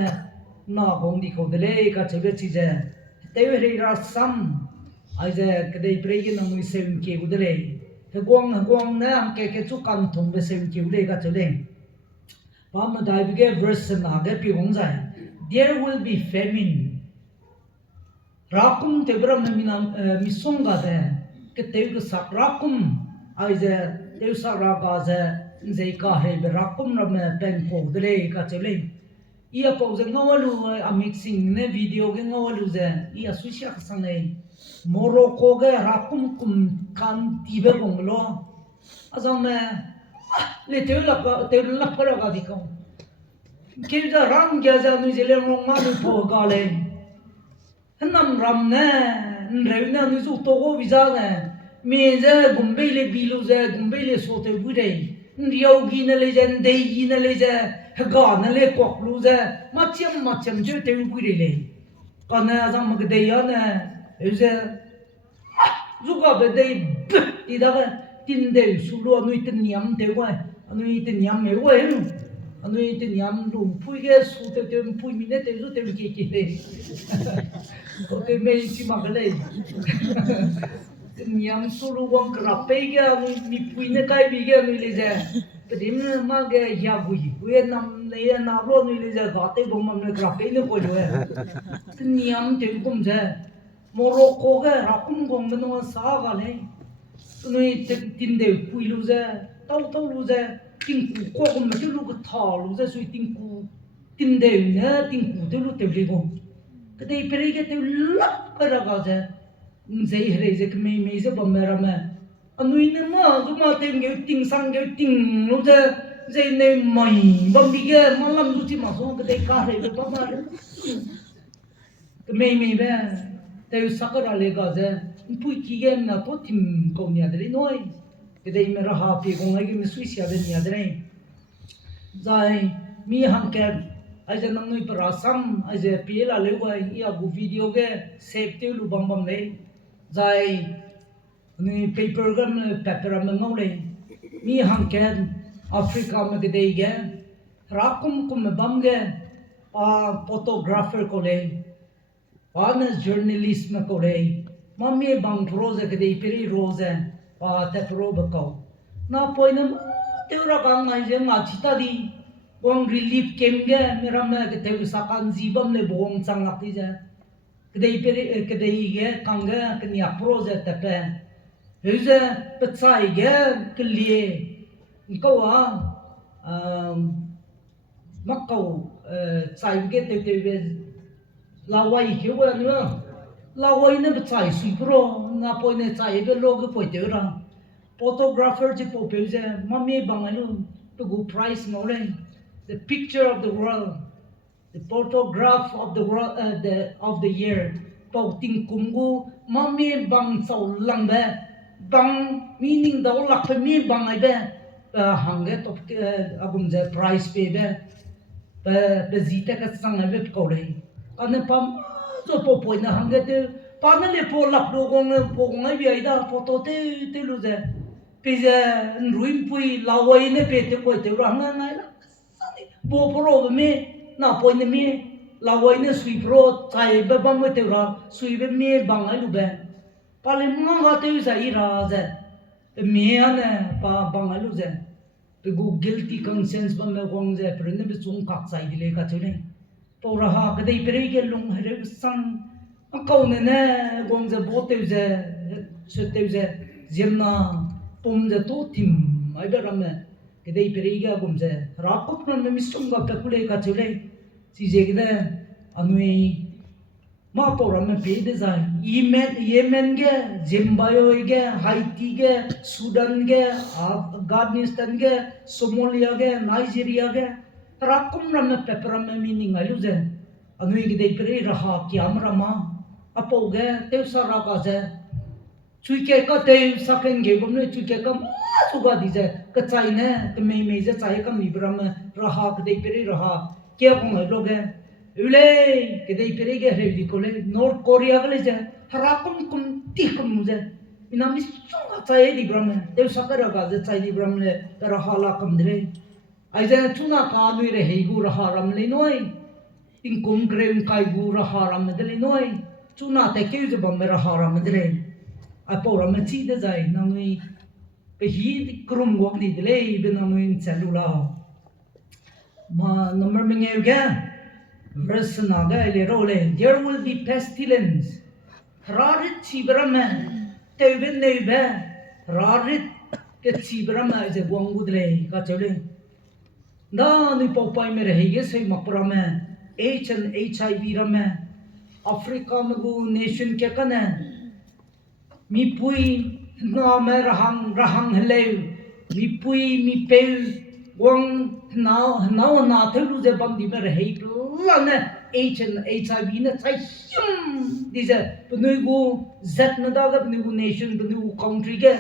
ना बोंगी को दले का चले चीज़ तेरे रे रासम आइज़े कि नहीं परेगे ना मुझे उनके उधरे गुआंग ने हम के चुकाम थों बे से उनके उधरे का चले Pama daibige verse na ge pi hong zai there will be famine rakum tebra me misonga de ke teu sa rakum aize teu sa ra ga ze zei ka he be rakum na me pen ko dele ka chele ia po ze ngawalu a mixing ne video ge ngawalu ze ia suisha sang nei Morocco ge rakum kum kan tibe bonglo azam me le teu la ko la ga di ko ke ja ram gya ja nu je le ngong ma nu po ga le nam ram ne re na nu su to go visa ne me je gumbe le bilu je gumbe le so te bu de riau gi na le je dei gi na le je ga na le ko lu je ma chem je te bu de le ka na za ma ge de ya ne e je zu ga be de ti da tin de su lo nu tin niam te wa nu tin niam me wa nu nu tin niam lu pui ge su te pui mi ne te zu te ki te ko te me chi ma le tin niam su lu wang kra pe ge mi pui ne kai bi ge mi le je te dim ma ge ya bu yi nam ne na lo ni le je ga te bom ma ne kra pe ne ko jo tin niam te kum je Morocco ge ra kum gong ne no sa ga le nuôi tin đều quỳ lu ra tao lu ra tin cú co mà chứ lu cái thò lu ra suy tin cú tin đều nữa tin cú tiêu lu tiêu đi không cái đây phải cái tiêu lắc cái ra ra dây hay dây cái mấy dây bầm ra mà nuôi nữa mà tìm cái tin sang cái tin lu ra dây này mày bầm đi cái mà làm lu chỉ mà số cái đây cá hay cái bầm mà cái mày bé tao sắc ra lấy cái gì bụi kia em na tốt tìm công nhà đấy nói cái đây mình ra học thì công ấy cái mình suy xét đến nhà đấy zai mi hàng kẹt ai giờ năng người parasam ai giờ pia là lấy cái ia gu video cái save tiêu lu bam bam đấy zai người paper gam paper mà ngâu đấy mi hàng kẹt Africa mà cái đây cái rakum kum bam cái photographer ko đấy journalist mà ko đấy mà mi bang rose cái đây peri rose tep robe ko na point tiêu ra gang này giờ ngã chita đi Wang relief kem ga miramna ke te sakan zibam le bong sang ngati ja kedai peri kedai ge kanga ke nia proje tepe heze petsai ge klie ko makau sai ge te be lawai ke wa ni lawai ne petsai sui pro na poi ne chai be log poi te ra photographer ji po pe je mami bangalu to go price mo le the picture of the world, the photograph of the world, of the year. Pau ting kumgu mami bang sau lang be bang meaning da ulak pe mi bang ai be hange top agum je price pe be zita ka sang ai be ko le kan pam so po po na hange te pa na le po lak do gong po ngai bi ai da photo te lu je pe je ruim pui lawai ne pe te ko te ra ngai la bo pro me na po ne me la wai ne sui pro chai ba bang me te ra sui be me bang ai lu be pa le ma ga te sa I ra za me ane pa bang ai lu za pe go guilty conscience ba me gong za pre ne be chung kak sai di le ka chu ne po ra ha ka dei pre ge lung he re sang a ko ne gong za bo te za se te za zirna pom za to tim ai ba ra me cái đây bây giờ cũng thế, rapot nó mới sống gặp cái kule cái chỗ này, chỉ cái đó, anh ấy mà bảo rằng mình phải đi ra, Yemen cái, Zimbabwe cái, Haiti cái, Sudan cái, Afghanistan cái, Somalia cái, Nigeria cái, rakom nó mình paper mình meaning ai luôn thế, anh ấy cái đây bây giờ ha camera mà, apa cái, tiêu sara cái thế, chui cái tiêu saken cái cũng này chui cái suga di je ka chai ne te me je chai ka mi bram raha ke dei peri raha ke ko ngai lo ge ule ke dei peri ge re di ko le North Korea ge le je hara kum ti kum je ina mi sunga chai di bram te sakara ga je chai di bram le ta raha la kam dire ai je chuna ka nui re hei gu raha ram le noi in kum grem kai gu raha ram de le noi chuna te ke je bam raha ram dire a po ram chi de jai na ngui cái hi krum gok di delay bên ông in cellular mà number mình nghe cái verse na cái le role there will be pestilence rarit chibrama te bên nei be rarit cái chibrama je gwang delay ka chole na ni popai me rahi ge sei maprama HIV rama Africa में वो nation क्या करना mi pui no me rahang hele mi pui mi pel wong na thelu je bam di me rei la ne HIV ne chai him di je pnui gu zat na da ga pnui gu nation pnui gu country ge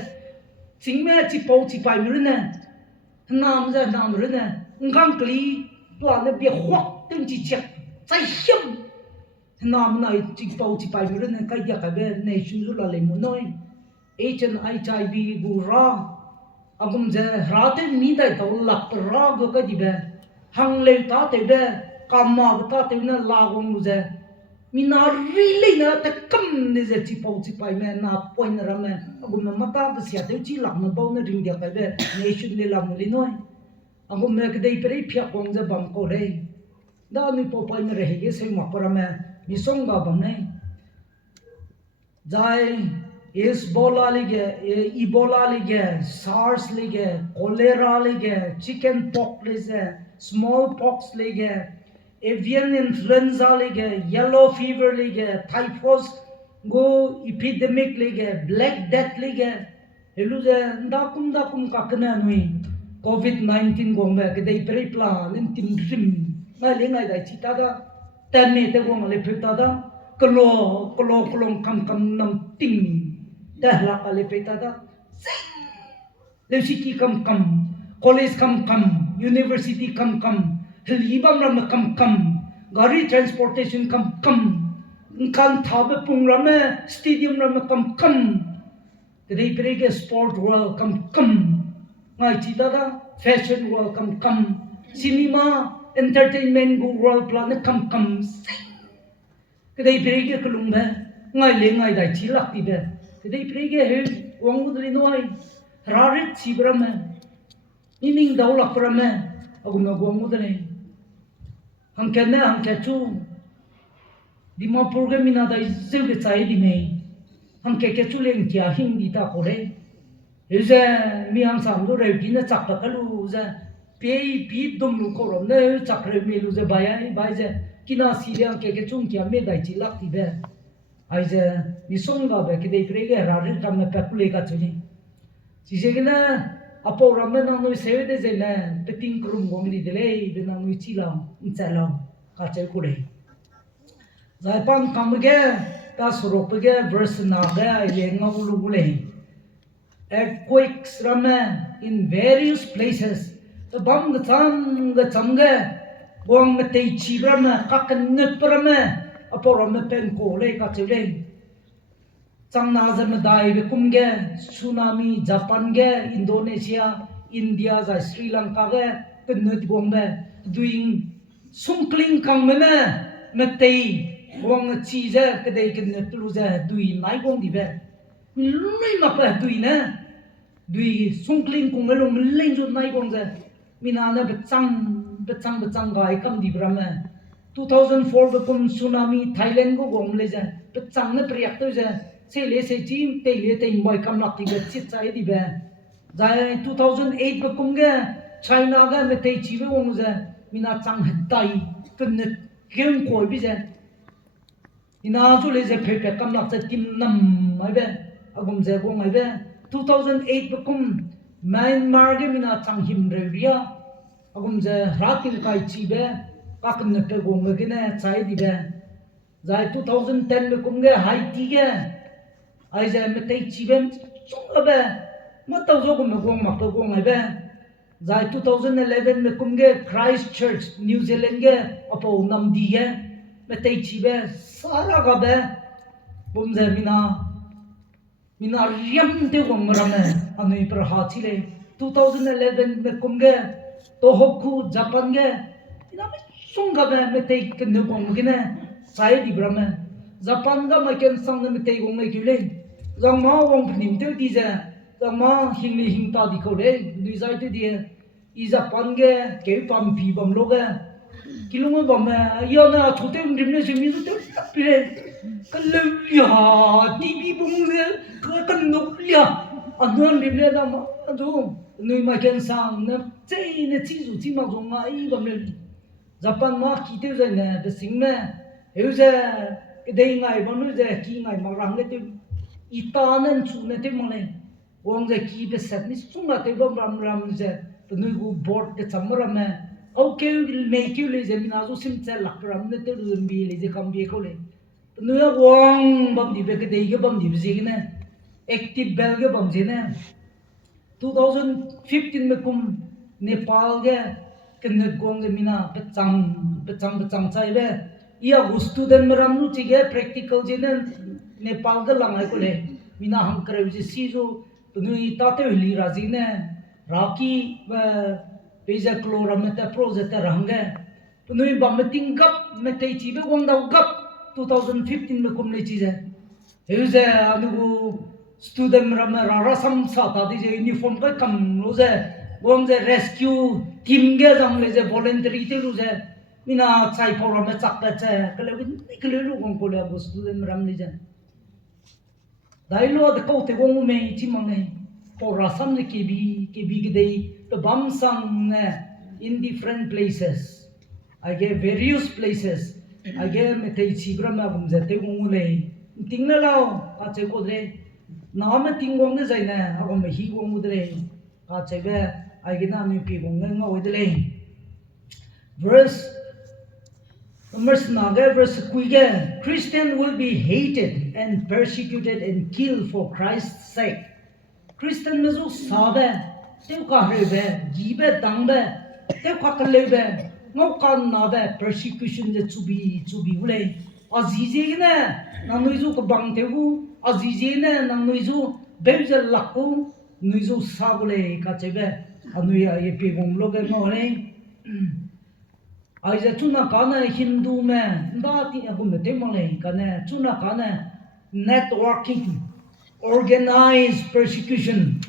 ching me chi pau chi pai mi ne nam ru ne ngam kli la ne bi hwak ting chi chek chai him nam na chi pau chi pai mi ne kai ya ka be nation zu la le mu noi HIV gura agum je rate mi dai to lak ra go ka dibe hang le ta te be kamma ta te na la gong je mi na really na te kam ne je chi pau chi pai me na point ra me agum ma ta ta sia te chi lak na bo na ring dia ka be nation le lam le noi agum me ke dei pere phya gong je bam ko re da ni po pai me re ge se ma para me mi song ga bam nei jai Ebola lige, SARS lige, cholera lige, chicken pox lige, smallpox lige, avian influenza lige, yellow fever lige, typhus go epidemic lige, black death lige. Helu je ndakum kakna nui COVID-19 gongba kedai peripla nin tim ngai le ngai dai chita da tanne te gong le phita da kolong kam nam ting dah la kali peta da le city kam college kam university kam libam ram kam gari transportation kam kan thabe pung ram stadium ram kam kedai perege sport world kam ngai chi da fashion world kam cinema entertainment world plan kam kedai perege kelung ba ngai le ngai dai chi lak ti ba kedai perege he wang udri noi rarit chi brame ining dau lak brame agum na wang udri hang kenna hang kechu di ma program ina dai zeu ke chai di nei hang ke kechu leng kia hing di ta kore eze mi hang sam do re kin chak ta kalu za pe pi dum lu ko rom ne chak re me lu ze bai ze kina siriang ke chung kia me dai chi lak ti be ai ze ni song ga be ke dei pre ge ra ri kam na pa kule ka chuni si je gna apo ram na no se de ze na pe ting krum gom ni de le de na mu chi la cha la ka che ku de zai pam kam ge ta suro pe ge verse na ge ai le nga lu bu le earthquakes ram in various places the bam the cham ge wang me tei chi brama kakan ne brama apora me pen ko le ka chule chang na za me dai be kum ge tsunami japan ge indonesia india za sri lanka ge pen ne gong be doing sungkling kang me tei wang chi za ke dei ke ne tu za dui nai gong di be lui ma pa dui na dui sungkling kong me lo me len jo nai gong za mina na be chang gai kam di brama 2004 bekum tsunami thailand go gom le ja be chang na priyak to ja se le se chim te le te moi kam lak ti be chit chai di be jai 2008 bekum ge china ga me te chi be wong ja mina chang dai kun ne gem ko bi ja ina ju le je phe pe kam lak cha tim nam mai be agum je go mai be 2008 bekum myanmar ge mina chang him re ria agum je ratil kai chi be kakam ne pe gong ge ne chai di be jai 2010 me kum ge haiti ge ai je me tai chi ben chung be ma tau zo kum gong ma pe gong ai be jai 2011 me kum ge Christchurch New Zealand ge apo nam di ge me tai chi be sara ga be bum je mina riam te gong ma me anui per ha chi le 2011 me kum ge Tohoku Japan ge ina me sunga be me tei ke ne gong ge ne sai di brame Japan ga ma ken sang ne me tei gong le gyule jang ma wong phnim te di ja jang ma hing li hing ta di ko le du zai te di i Japan ge ke pam pi bam lo ge kilung bam ya na thote rim ne se mi zu te pi le ka le ya ti bi bung le ka nok ya anon rim le da ma du nui ma ken sang na chei ne chi zu chi ma zong ma i bam le Japan ma ki te za ne de sing me eu za ke dei ngai bon nu za ki ngai ma rang le te i ta nen chu ne te mo le wong za ki be sat ni sung ma te bam ram za to nui gu board ke cham ra me au ke me ki le ze mina zo sim cha lak ram ne te ru bi le ze kam bi ko le to nui wong bam di be ke dei ge bam di ze ne active bel ge bam ze ne 2015 में कुम नेपाल के कन्नड़ गोंग मिना बचांग चाहिए या स्टूडेंट में रामनु चिगे प्रैक्टिकल जिने नेपाल के लंगाई को ले मिना हम करे जे सीजो तुनुई ताते हिली राजी ने राकी व पेजा क्लोरा में ते प्रोजेक्ट रहंगे तुनुई बमतिंग गप में ते चीबे गोंग दाउ गप 2015 में कुम ले चीजे हेजे अनुगु student ram ra sam sa ta di je uniform ka kam lo je gom je rescue team ge jam le je voluntary te lu je mina chai por ram chak ta che ke le lu gong ko le bo student ram le je dai lo de ko te gong me chi mang ne por ra sam ne ke bi ge dei to bam sang ne in different places I get various places I get me te chi gram ma bum je te gong le ting la lao ka che ko de na me ting gong de zai na agom me hi gong de ka che be ai gina mi pi gong nga oi de le verse verse naga verse kuige Christian will be hated and persecuted and killed for Christ's sake. Christian mezu sabe teu ka rebe gibe dangbe teu ka kalebe ngau kan nabe persecution de chubi ule azize ne nang noizu ka bang teu azize ne nang noizu bebje lakku noizu sagule ka chebe anuya ye pe gom loge ngore aiza tuna kana hindu me ndati agum te male kana tuna kana networking organized persecution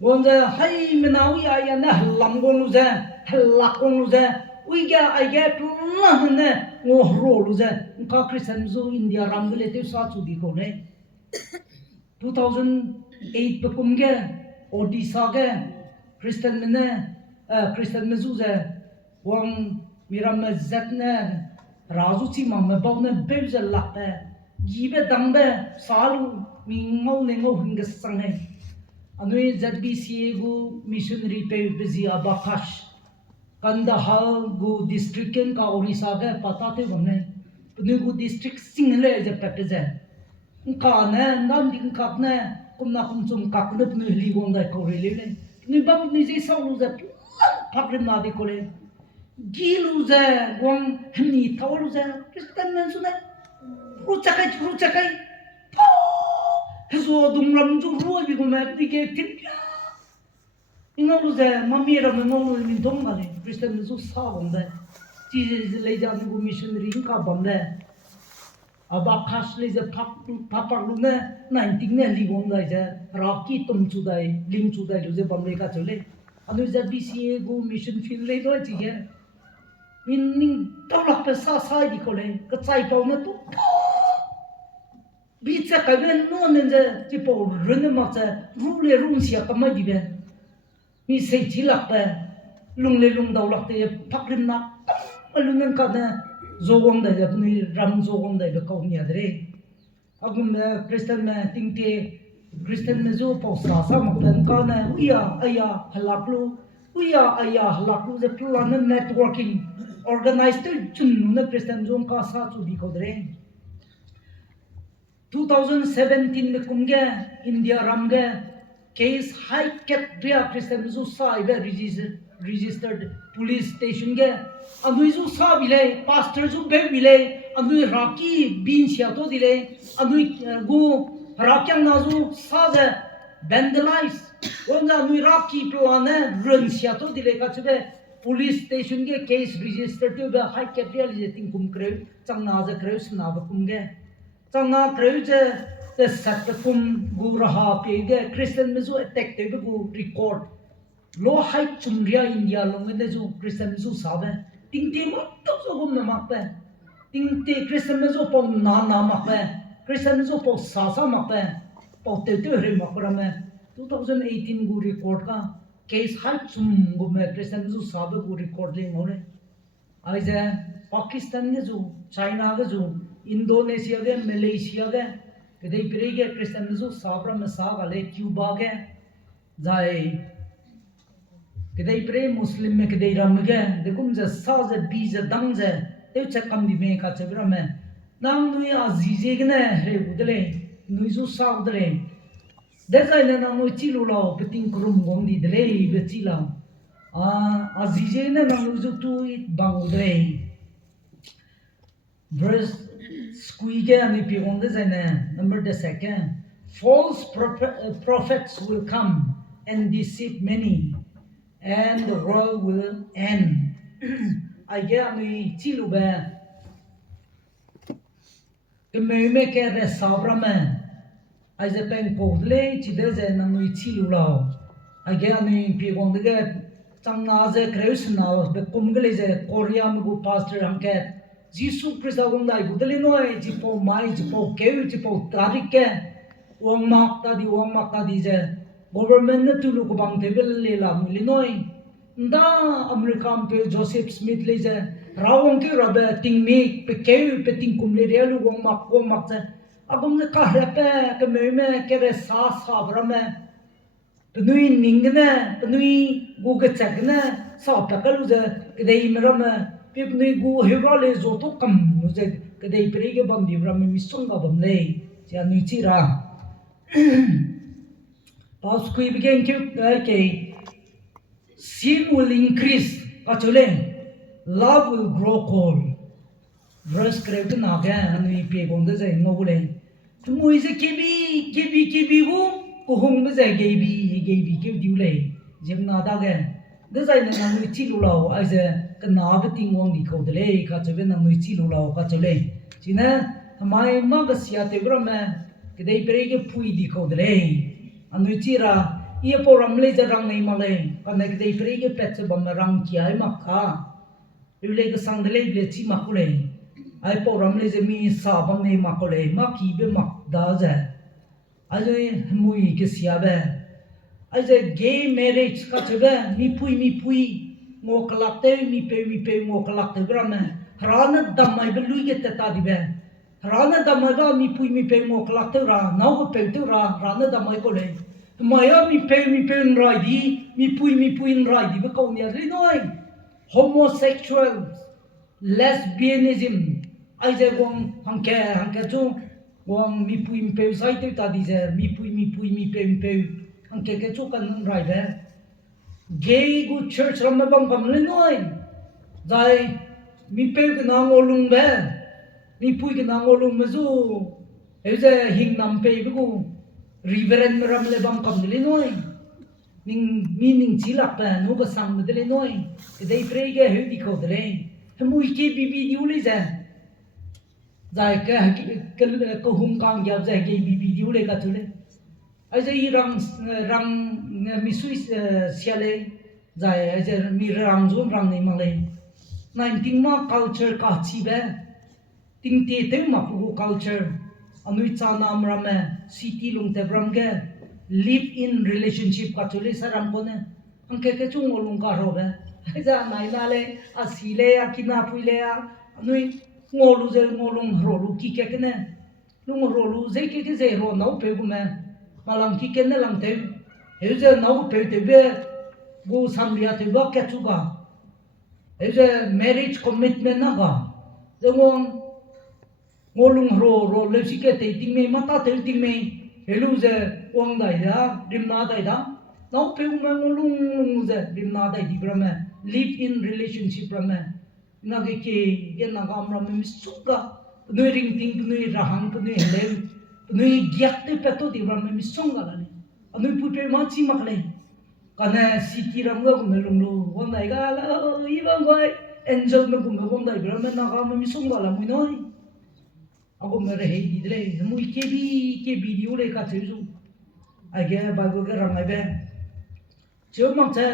wanda hai menawi aya na lamgong luze halakong luze uiga aiga tuna ne ngohro luze ka Christian zo India ramgule te sa chu di ko ne 2008 pe kumge Odisha ge Christian mezuze wang miram zatne razu chi mam ba ne bebze lape gibe dambe salu mingau nengo hinga sangai anui ZBCA gu missionary pe bezi abakash Kandahar gu district ken ka Orissa ge pata te gomne pnu gu district single je pepeze ka ne nan ding kap ne kumna kum chum kak ne pnu li gong dai ko rele ne ni bam ni je sa lu ze phakrim na de ko le gilu ze gong hni tawlu ze Christian men su ne ruchakai hezo dumram ju ruwa bi gome dike tin ingolu ze mamira me ngolu min dongale Christian zu sa bombe ti le ja ni missionary ka bombe aba khas le ze papa lu ne 19 ne li gong dai je raki tum chu dai ling chu dai ze bombe ka chole anu ze BCA go mission field le do ti ge min tawla pe sa di ko le ka chai pau na tu Bica kawen no nenze tipo rene mata rule rung sia kama dibe mi sei chilak pe lung le lung dau lak te phakrim na alunan ka na zogong da jap ni ram zogong da ka nya dre agum Christian me tingte Christian me zo po sa ma plan ka na uya aya halaklu ze plan networking organized chun na Christian zone ka sa chu di ko dre 2017 में कुंगे इंडिया रमगे case high cat रिया क्रिस्टियन जो साइबे registered police station ge अनु जो सा बिले pastor जो बे बिले अनु राकी बिन सिया तो दिले अनु गो राक्यांग ना जो सा जे vandalize वंगा अनु राकी प्लाने रन सिया तो दिले का चबे police station ge case registered to be high केट रिया लिजे तिंग कुम करे चंगना जे करे सुना ब कुंगे Tanga kreuze the satkum guraha pege Christian mezu attack te gu record lo hai chumria India lo ngene zu Christian mezu sabe ting te mo to so gum na makpe ting te Christian mezu po na makpe Christian mezu po sa makpe po te re makra me 2018 gu record ka case hai chum gum me Christian mezu sabe gu record le ngore aize Pakistan ge zu China ge zu Indonesia ge Malaysia ge kedai pire ge Christian zu sabra me sa gale Cuba ge jai kedai pire Muslim me kedai ram ge dekum je sa je bi je dang je te chakam di me ka chabra me nam nui azize ge ne re udle nui zu sa udle de jai ne nam nui chi lu lo beting krum gom di dle be chi la azize ne nam nui zu tu bang udle verse squeege and if you want this number the second false prophets will come and deceive many and the world will end I get me chilube ke me ke re sabra me I je pen podle chi de je na mi chilula I get me if you want the chang na je kreus na be kumgle je korea me go pastor am ke Jesus Christ agunda ibudali noi jipo mai jipo keu jipo tarike wang mak ta di je government na tulu ko bang tebel le la muli noi nda American pe Joseph Smith le je rawong ke rabe ting mi pe keu pe ting kum le relu wang mak je agum ne ka repe ke me ke re sa brame penui ningne penui guge chagne sa pakalu je ke dei merame pip nei gu hero le zo to kam nu je ke dei pre ke bam di ram mi song ga bam le ja nu chi ra pas kui begin ke sin will increase achule love will grow cold verse kre ke na ga nu pe gong de je ngo le tu mu je ke bi gu hong de je ge bi ke diu le jem na da ga de zai na nu chi lu lao ai je ka na ba ting wong ni ko de le ka che na nu chi lu lao ka che le chi na mai ma ga sia te bra ma ke dei pre ke pui di ko de le anu chi ra ia po ram le ja rang nei ma le ka na ke dei pre ke pet che bam rang ki ai ma kha yu le ke sang de le ble chi ma ko le ai po ram le je mi sa bam nei ma ko le ma ki be ma da ja ai je mui ke sia ba as a gay marriage ka chebe mi pui ngo kalakte mi pe ngo kalakte grama rana damai be lui ke ta di be rana damai ga mi pe ngo kalakte ra nau ko pe tu ra rana damai ko le maya mi pe rai di mi pui rai di be ko ni ri noi homosexual lesbianism as a gong hangke chu gong mi pe sai te ta di je mi pe ang keke chu kan rai be gay gu church ram bam kam le noi dai mi pe ke na ngolung be mi pui ke na ngolung me zu e je hing nam pe be gu reverend ram le bam kam le noi ning chi lak pa no ga sang me le noi ke dei pre ge he di ko de le mui ke bi di u le ja dai ke hum kang ya ja ke bi di u le ka chu le ai je rang mi sui siale zai ai je mi rang zum rang nei ma le nine ting ma culture ka chi be ting te ma pu culture anui cha nam ram city lung te bram ge live in relationship ka chule saram ko ne ang ke chung lung ka ro be ai ja nai na le a si le a kina pui le a anui ngolung ro lu ki ke ne lung ro lu ze ke ze ro nau pe gu me malang ki ken lang te he je nau pe te be go samlia te ba ke chu ga he je marriage commitment na ga je ngolung ro le si ke te ting me mata te ting me he lu je wang dai da dim na dai da nau pe me ngolung je dim na dai di bra me live in relationship bra me na ke na ga amra me su ga noi ring ting noi rahang noi hele noi giak te peto di ram mi songa la ni noi pu pe ma chi mak le kana city ram ga kum lung lu won dai ga la i bang goi angel me kum kum dai ram na ga mi songa la mu noi ago me re di le mu ke bi di u le ka che ju ai ge ba go ga ram ai be chiu mang che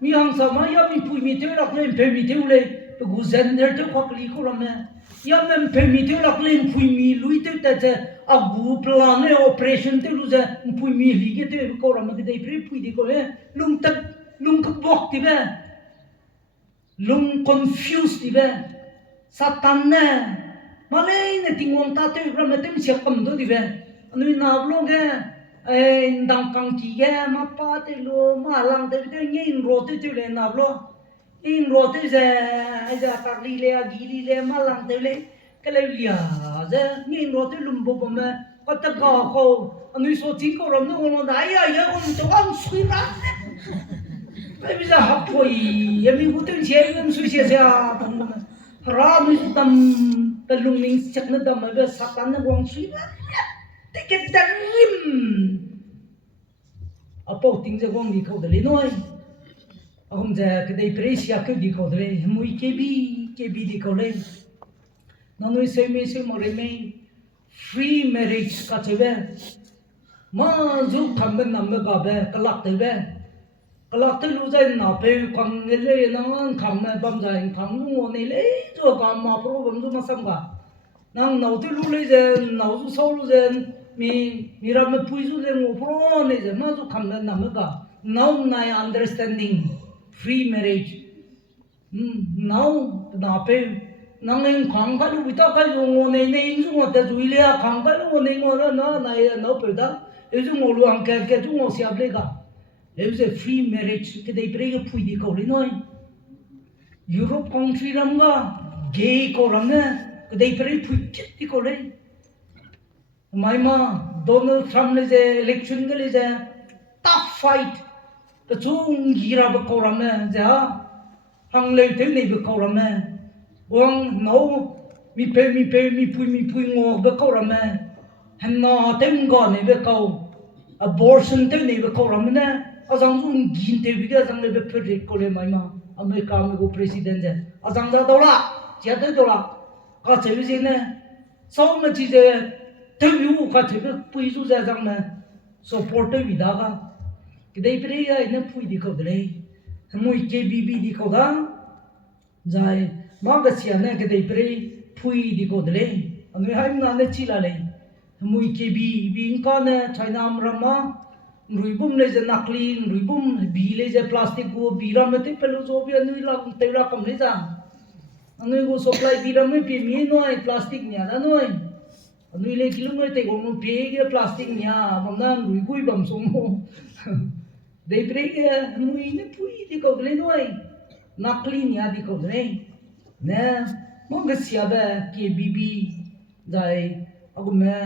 mi hang sa ma ya mi pu mi te rak le pe mi te u le gu zen der te khok li ko ram ya mem pe mi te rak le pu mi lui te te agu plan e operation te lu ze pui mi li ke te ko ram ke dei pri pui di ko le lung ka bok ti be lung confused ti be satan ne male ne tingwang ta te ram te mi siak kam do ti be anui na blo ge e ndang kang ki ge ma pa te lo ma lang te te nge ro te te le na blo in ro te ze ja ta li le a gi li le ma lang te le cái này lìa ra nhìn rồi tôi lùm bụng mà có tất cả cô người số chín cô làm nó còn đái à giờ còn cháu ăn suy lắm bây giờ học thôi em mình cũng từng chơi em suy chơi ra ra mình tâm tâm lùng mình chắc nó tâm mà bây giờ sắp nó còn suy lắm cái đắng im ở bao tiếng giờ còn đi câu đấy nói ông giờ cái đây pressure cái đi câu đấy mũi cái bi đi câu đấy nó nói xem mà remain free marriage ka chebe ma zu tham ben nam ga be kalak te be kalak te lu zai na pe kwang ne le na kham na bam zai kham ngo ne le zo ga ma problem zu ma sam ga nang nau te lu le je nau zu so lu je mi ra me pui zu je ngo pro ne je ma zu kham na nam ga now I understanding free marriage now na pe nang khang ka lu ta ka lu ngo ne ne zu ngo ta zu le khang ka lu ne ngo na na no pe da e zu ngo lu ang ke zu ngo sia ble ga e ze free marriage ke dei pre pui di ko le noi 유럽 country람가 게이 거람네 그대 이프리 푸이켓티 거래 마이마 도널드 트럼프 이제 election 걸 이제 tough fight 그 중기라고 거람네 자 항레 되네 그 거람네 왕 노 미페 ngô 그 거람네 한나 된 거네 그 거 abortion 되네 그 거람네 아장 중긴 되비가 장레 그 프레 거래 마이마 아메리카 미국 프레시던트 아장자 돌아 제대 돌아 가 제비지네 서울에 지제 대비우 같이 그 부이주자 장면 서포트 비다가 그대 프레야 있는 부이디 거들에 뭐 이게 비비디 거다 자이 마가시아네 그대 프레 부이디 거들에 아니 하임나네 치라래 뭐 이게 비인카네 차이나므라마 रुइबुम ले जे नकली रुइबुम बी ले जे प्लास्टिक को बीरा में ते पेलो जो भी अनुई ला तेरा कम ले जा अनुई को सप्लाई बीरा में पे मी नो है प्लास्टिक न्या ना नो है अनुई ले किलो में ते को पे के प्लास्टिक न्या हमना रुइ गुई बम सोमो दे ब्रे के अनुई ने पुई दि को ले नो है नकली न्या दि को ले ने मोंग सिया बे के बीबी जाए अगु मैं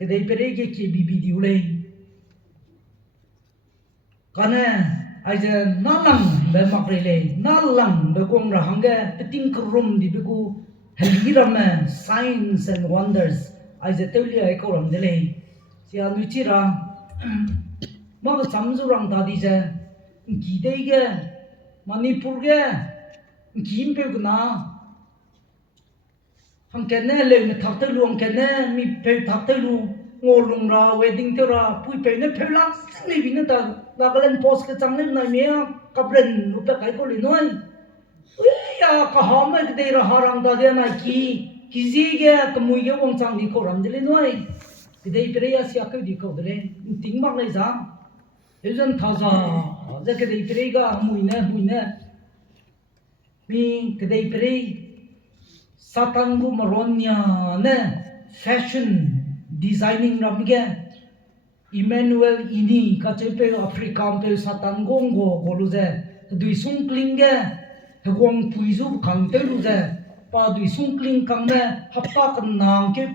के दे ब्रे के बीबी दी उले Karena aja nalang be makrele nalang be kong rahangga peting kerum di beku helirame signs and wonders aja teli ay koram dele sia nuchira mag samjurang dadi ja gidege manipur ge gimpe guna hangkene le me thakte lu hangkene mi pe thakte lu ngolung ra wedding te ra pui pe ne phelak ni bin ta Nagaland post ke changne na mea kapren rupe kai ko linoi ya ka hama ke de ra harang da de na ki kizi ge kamui ge wong chang di ko ram de linoi ke de pere ya sia ke di ko de ting mak lai za ejon tha za ja ke de pere ga mui ne mi ke de pere satan gu maronya ne fashion designing ram ge Emmanuel ini kacepe Afrika pe satan gongo goluze dui sungkling ge hegong puizu kangte luze pa dui sungkling kangme happa kan nang ke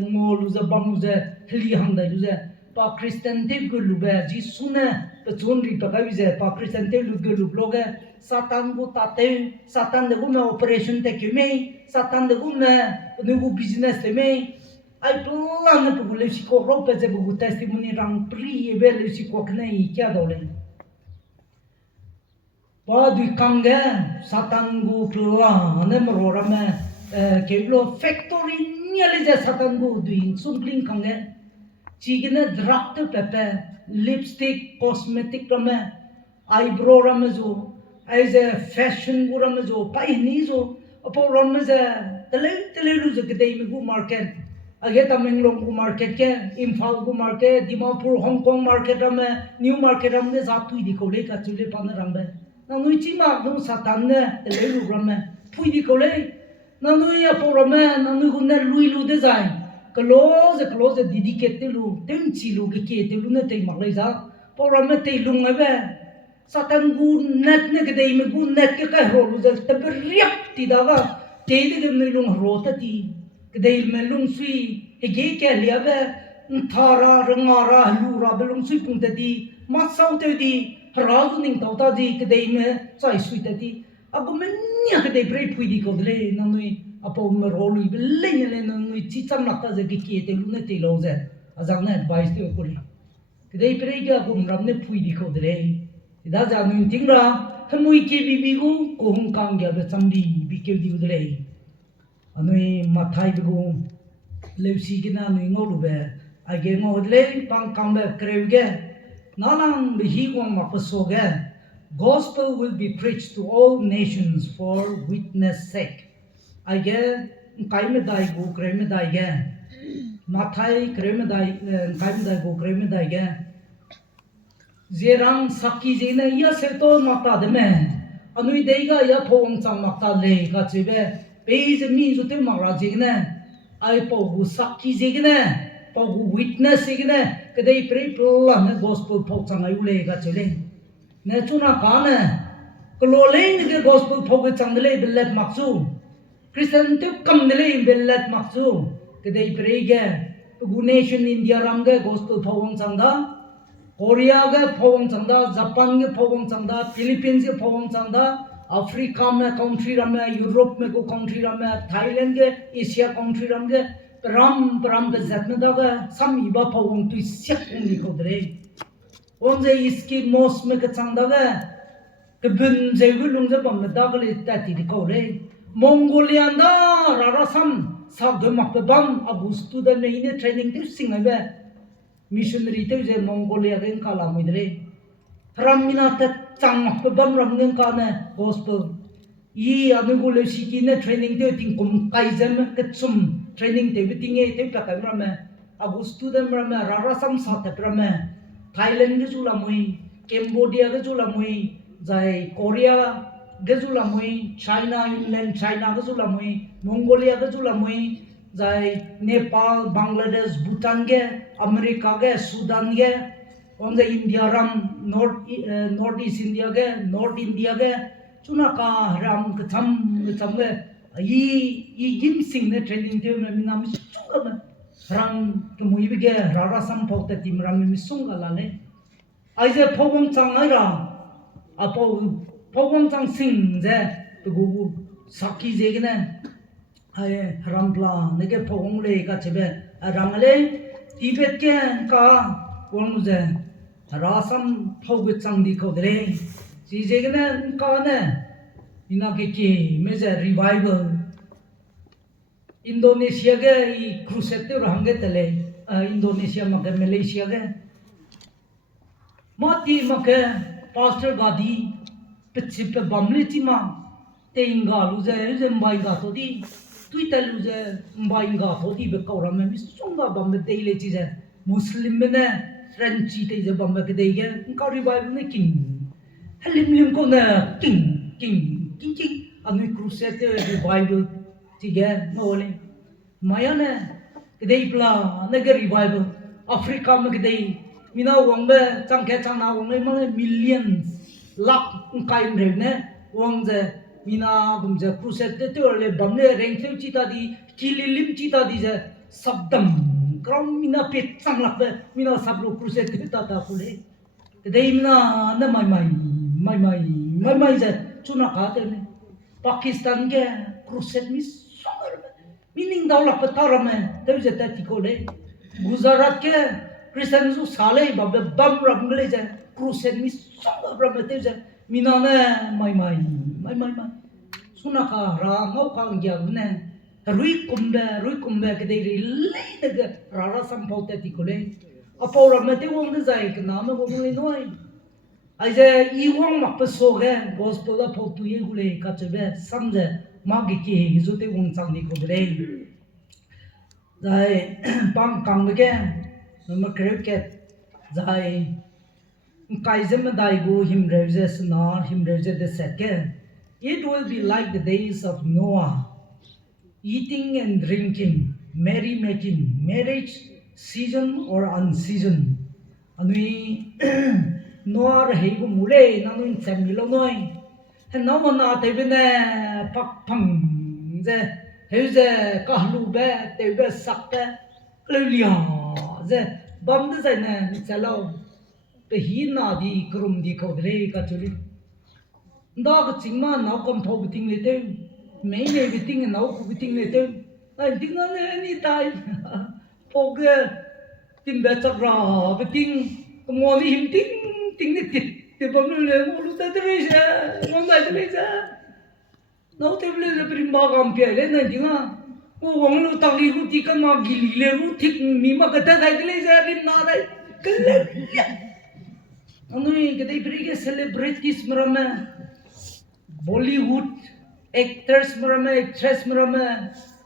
ngoluze bamuze heli hangda luze pa Christian te gulube jisune pe chonri pa kabize pa Christian te lugloge satan go tate satan de gume operation te keme satan de gume nugu business te me ai plan na pugule si ko rope ze bugu testimony rang pri e bele si ko knai kya dole pa du kange satan gu plan ne mrora me keblo factory nyale je satan gu du sungling kange chigine draft pepe lipstick cosmetic rame eyebrow rame zo as a fashion gu rame zo pa ni zo apo rame ze tele lu ze gdei me gu market Age Tamenglong को market के Imphal को market Dimapur Hong Kong market में new market में जातुई दिखोले का चुले पाने रंबे ना नुई चिमा दो सातान ने ले लू रमे पुई दिखोले ना नुई अपो रमे ना नुई को ने लुई लू दे जाए close didi kete lu tem chilu ke kete lu ne te maglai za po rame te lung ave satan gu net ne ke dei me gu net ke ka ro lu za te riap ti da ga te de ke ne lung ro ta ti Kedai melung sui hege ke liabe thara rangara lura belung sui pung tadi masau tadi harazu ning tau tadi kedai me sai sui tadi aku menya kedai break pui di ko le nanui apa umur rolu bele ne nanui cicam nakta ze ke te lu ne te lo ze azang ne advice te ko le kedai break ga aku ram ne pui di ko le ida ja nu tingra hamui ke bibi gu ko hung kang ga be chambi bi ke di le Anui mathai bigu leusi kina anui ngolube age ngodle pang kambe krevge nanang bihi wang mapasoge gospel will be preached to all nations for witness sake age kaime dai go kreme dai ge mathai kreme dai kaime dai go kreme dai ge zerang sakki jena ya seto mata de me anui deiga ya thong chang mata le ka chibe Page means to tell Marajigna, I pogu saki zigna, pogu witness zigna, que they pray plan the gospel pots and I will got to lay. Natuna Kana, Kalolay ni gospel phoge changdale bellet maksu. Christian tu kamdale bellet maksu. Kadai prege gu nation India ramge gospel phogong changda. Korea ge phogong changda, Japan ge phogong changda, Philippines ge phogong changda, Africa में country रमे, Europe में को country रमे, Thailand के Asia country रमे, पराम के ज़्यादा दागा सम इबा phogong tu siak उन्हीं को दरे. Onze इसकी most में के चंदागा kebun zewu lungze bamdagle tati di kore Mongolian da rarasam sagde makbam agustu da neine training tu singabe missionary tu je Mongolia gen kala muidre ramina ta chang makbam ramgen kana gospel yi anugule sikine training tu ting kum kaizem ketsum training te bitinge te pakai rame agustu da rame rarasam sa te rame Thailand ge julamui Cambodia ge julamui Zai Korea gezulamui, China, Inland China gezulamui, Mongolia gezulamui, Zai Nepal, Bangladesh, Bhutan ge, America ge, Sudan ge, on the India ram, Northeast India ge, North India ge, Chunaka ram kacham ge, yi gim sing ne training te me minam sunga ram kemui ge rara sam phokta tim ram mi sunga la ne, aize phogong chang ai ra. Apo pogongchang sing je tu saki je gene ay rampla nege pogong le ka chebe ramale tibet ke ka wong je rasam pogchang di ko dre ji je gene ka ne ina ke ki me je revival Indonesia ge I crusade te range tele Indonesia ma ke Malaysia ge mati ma ke Pastor Gadi pechip bamle chima te inga luze mbai ga to di Twitter luze mbai ga to di be kaura me sunga bamle deile chi je Muslim ne French te je bamle ke deige ka revival ne king halim ko na king anu crusade revival ti ge no le maya ne ke dei pla ne ge revival Africa me ke dei mina wongbe changke changna wongbe mang millions lakh kai mrevne wongje mina gumje crusade te le bamle rengtheu chita di kililim chita di je sabdam kram mina pet changlak be mina sablo crusade te ta kule dei mina na mai je chuna ka te ne Pakistan ge crusade mi sogar meaning daulak patarame te je ta tikole Gujarat ke Christian su sale babbe bam ramgle je crusade mi songa bramete je minane mai sunaka ra ngau kang ya ne rui kumbe ke dei le de rara sampau te tikole apo ramete wong de zai ke na me wong le noi ai je I wong mak so ge gospel da pho tu ye gule ka chebe samje ma gi ki zu te wong chang ni ko de zai pang kang ge Nama cricket zai kaizem daigu him revses na him revses the second. It will be like the days of Noah, eating and drinking, merrymaking, marriage season or unseason. Anui Noah heigu mule nanun semilo noi. And no one not even a pak pang the heuse kahlu be te be sakte lulia. Bam de sai na chalo pe hi na di krum di ko dre ka chuli da ko chingma na kom tho biting le te me biting na ko biting le te ai ding na ni tai pog tim be chak ra biting ko mo ni him ting ni te bam le mo lu ta dre ja mo mai dre ja no te le prim ba gam pe le na dinga वो वंगलो ताली रुती का माँ गिले रुती मीमा कटा दाइले जारी ना दाइ कल्ले अनुई कदे प्रीके सेलिब्रेट किस मरमे बॉलीवुड एक्टर्स मरमे एक्ट्रेस मरमे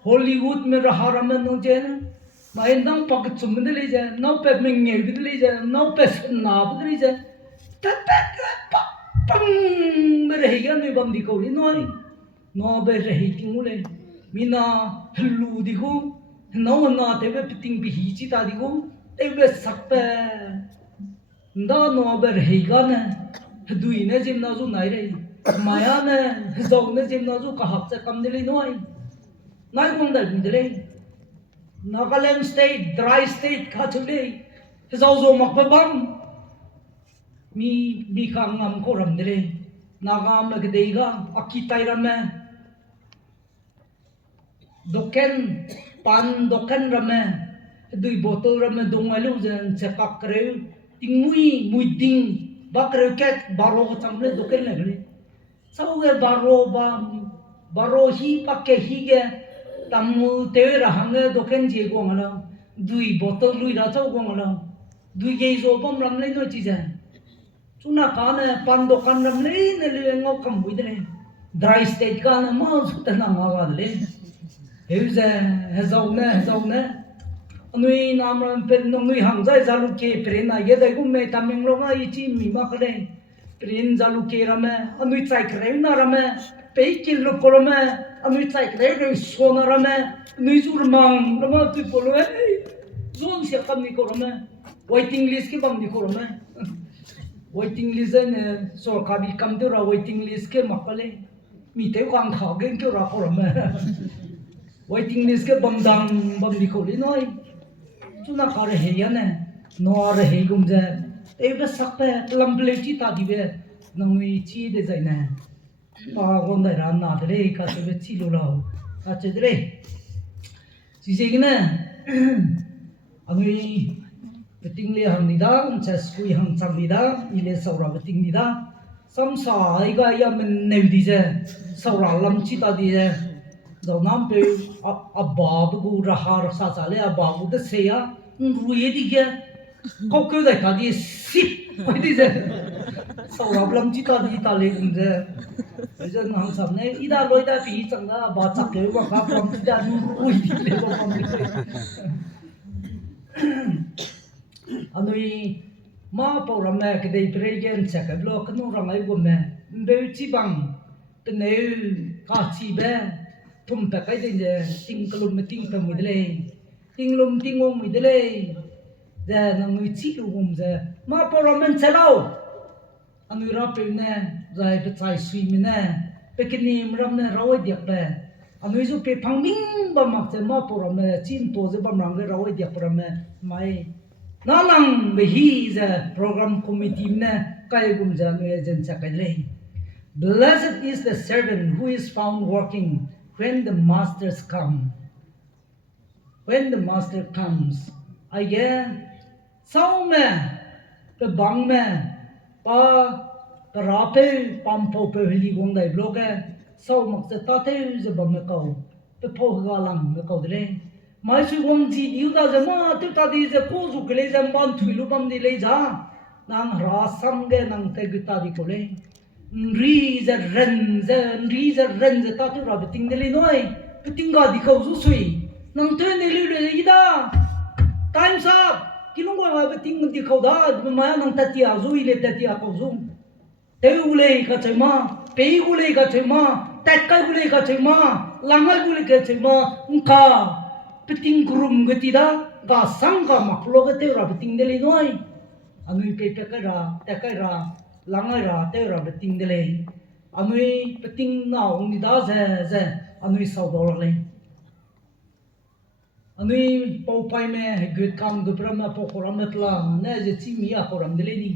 हॉलीवुड में रहा रमे नो जे माय नाउ पक चुमने ले जा नाउ पे मेंगे भी ले जा नाउ पे ना भी ले जा ततक पंग में रहेगा नहीं बंदी कोली नोई नो बे रही किंगुले mina hlu digo no na tebe piting bi hi chi ta digo tebe sakpe nda no ber heiga ne dui ne jim na zu nai re maya ne zau ne jim na zu ka hak cha kam dili noi nai mong dai dili Nagaland state dry state kha chule zau zo mak pa bam mi khang ngam ko ram dili nagam lag deiga akitai ramme doken pan doken ramme dui botol ramme dongalu jan chekak kre tingui muiding bakre ket baro chamle doken lagle sauge baro hi pakke hi ge tamu te rahange doken je go ngala dui botol lui ra chau go ngala dui ge zo bom ram le no chi ja chuna ka ne pan dokan ram le ne le ngo kam bui de dry state ka na ma su ta na ma ga le heuze hezau ne anui nam ram pen no nui hang jai zalu ke pre na ye dai gu me tameng lo ma ichi mi ma ka de prin zalu ke ra me anui chai kre na ra me pe kil lo ko me anui chai kre re so na ra me nui zur mang ra ma tu polo e zon sia kam ni ko ra me waiting list ke bam ni ko ra me waiting list ne so ka bi kam de ra waiting list ke ma ka le mi te kwang kha gen ke ra ko ra me waiting list ke bam ni ko li noi chuna ka re he ya ne no re he gum je te be sak pe lam ple chi ta di be nangui chi de zai na pa gon dai ran na de ka se be chi lo lo ka che de chi se ne angui beting le ham ni da cha skui ham chang ni da ile saura beting ni da sam sa ai ga ya men ne di je saura lam chi ta di je dau nam pe abab gu raha sa cha le abab de se ya ruye di ge ko ko dai ka di sip pai di je saura lam chi ta di ta le gun je je nam sam ne ida loi da pi chang da ba chak ke wa ka pam chi da ruye di le ko pam di anui ma pawram na ke dei pregen chak blok no rangai gum me be chi bang te ne ka chi be tum ta kai de ting klum me ting tam de le ting lum ting ong mi de le da na ngui chi lu gum je ma pawram men chalao anui ra pe ne zai pe chai sui mi ne pe ke nim ram ne rawai diak be anui zu pe phang ming ba mak che ma pawram ne chin to je bam rang le rawai diak pram me mai Nalang behi the program committee ne kai gum janu ejen chakai blessed is the servant who is found working when the masters come. When the master comes, I get sao me the bang me pa rape pampo pe hili gong dai bloke sao mak se ta te je bam me kau pe pho ga lang me kau de mai su gong ji diu da je ma tu ta di je ko zu kle je ban thui lu bam di le ja nang ra sam ge nang te gu ta di ko le ri je ren je ta tu ra be ting de le noi be ting ga di ko zu sui nang te ne le i da times up kilong wa be ting di ko da ma nang ta ti a zu i le ta ti a ko zu te u le ka che ma pe u le ka che ma ta ka u le ka che ma langai u le ka che ma ka peting grum getida ga sangga maklo gete ra peting dele noi anui pe ka ra langai ra te ra peting dele anui peting na ong da ze anui sau dor le anui pau pai me gut kam gu brama po koram tla ne je chi mi a koram dele ni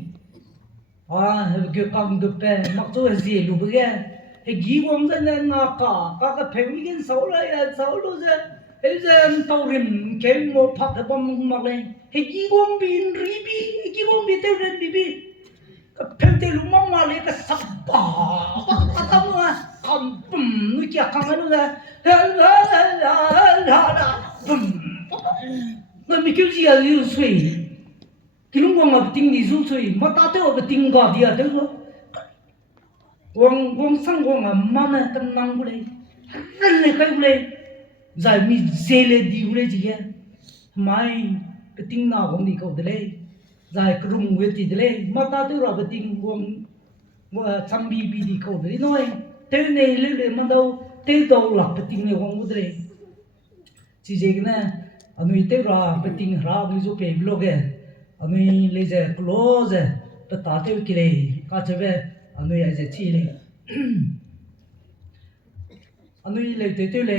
a gu kam gu pe mak to ze lu bge he gi wong ze na ka pheng gen sau la ya sau lu ze Ezen taurim kem mo pak bom makle hegi gom bin ribi hegi gom bi te ren bibi ka pente lu mong ma le ka sabba ka tamwa kam pum nu kya kang anu da la pum na mi kyu ji a yu sui kilung gong ma ting ni zu sui ma ta te o ting ga dia te so wong sang gong ma na kan nang bu le ren le kai bu le zai mi zele di ule ji ya mai peting na gong ni ko dele zai krum we ti dele mata tu ra peting gong cham bi bi di ko dele noi te ne le ma dau te dau la peting ne gong dele ji je na anui te ra peting ra mi zo pe blog e anui le je close ta ta te ki le ka che ve anui ai je chi le Anui le te te le.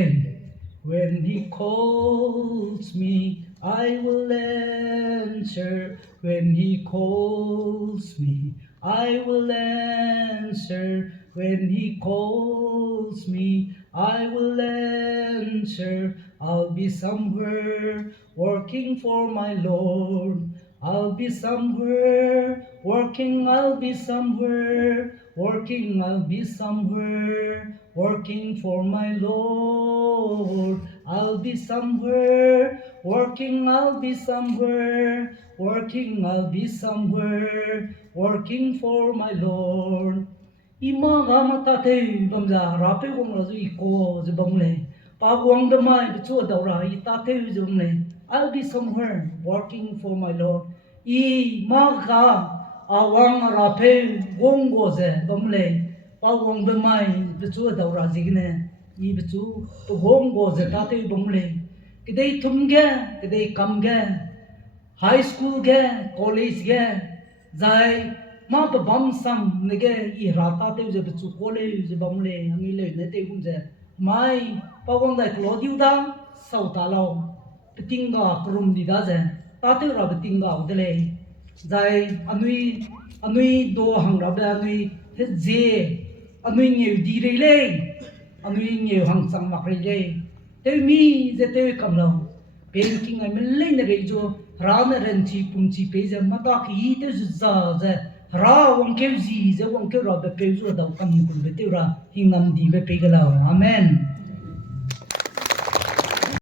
When he calls me, I will answer. When he calls me, I will answer. When he calls me, I will answer. I'll be somewhere working for my Lord. I'll be somewhere working, I'll be somewhere working, I'll be somewhere working for my Lord. I'll be somewhere working, I'll be somewhere working, I'll be somewhere working for my Lord. Imaga matate bamza rape wong la zu iko zu bamle pa wong da mai bu chu da ra I tate zu bamle. I'll be somewhere working for my Lord. Imaga awang rape wong go ze bamle pa wong da mai bu chu da ra zigne I bu chu to wong go ze tate bamle kidai tumge kidai kamge high school ge college ge zai ma pa bam sam nege I rata te je bechu kole je bamle angi le ne te gum je mai pa wong dai klodiu da sau ta lo petinga krum di da je ta te ra petinga u de le zai anui do hang ra ba anui he je anui nge di re le anui nge hang sang mak re le te mi je te kam lo pen king ai men le ne re jo ra na ren chi pum chi pe je ma ta ki te za je ra wong ke zi ze wong ke ra be pe zu da kam kun be te ra hingam di be pe ga la amen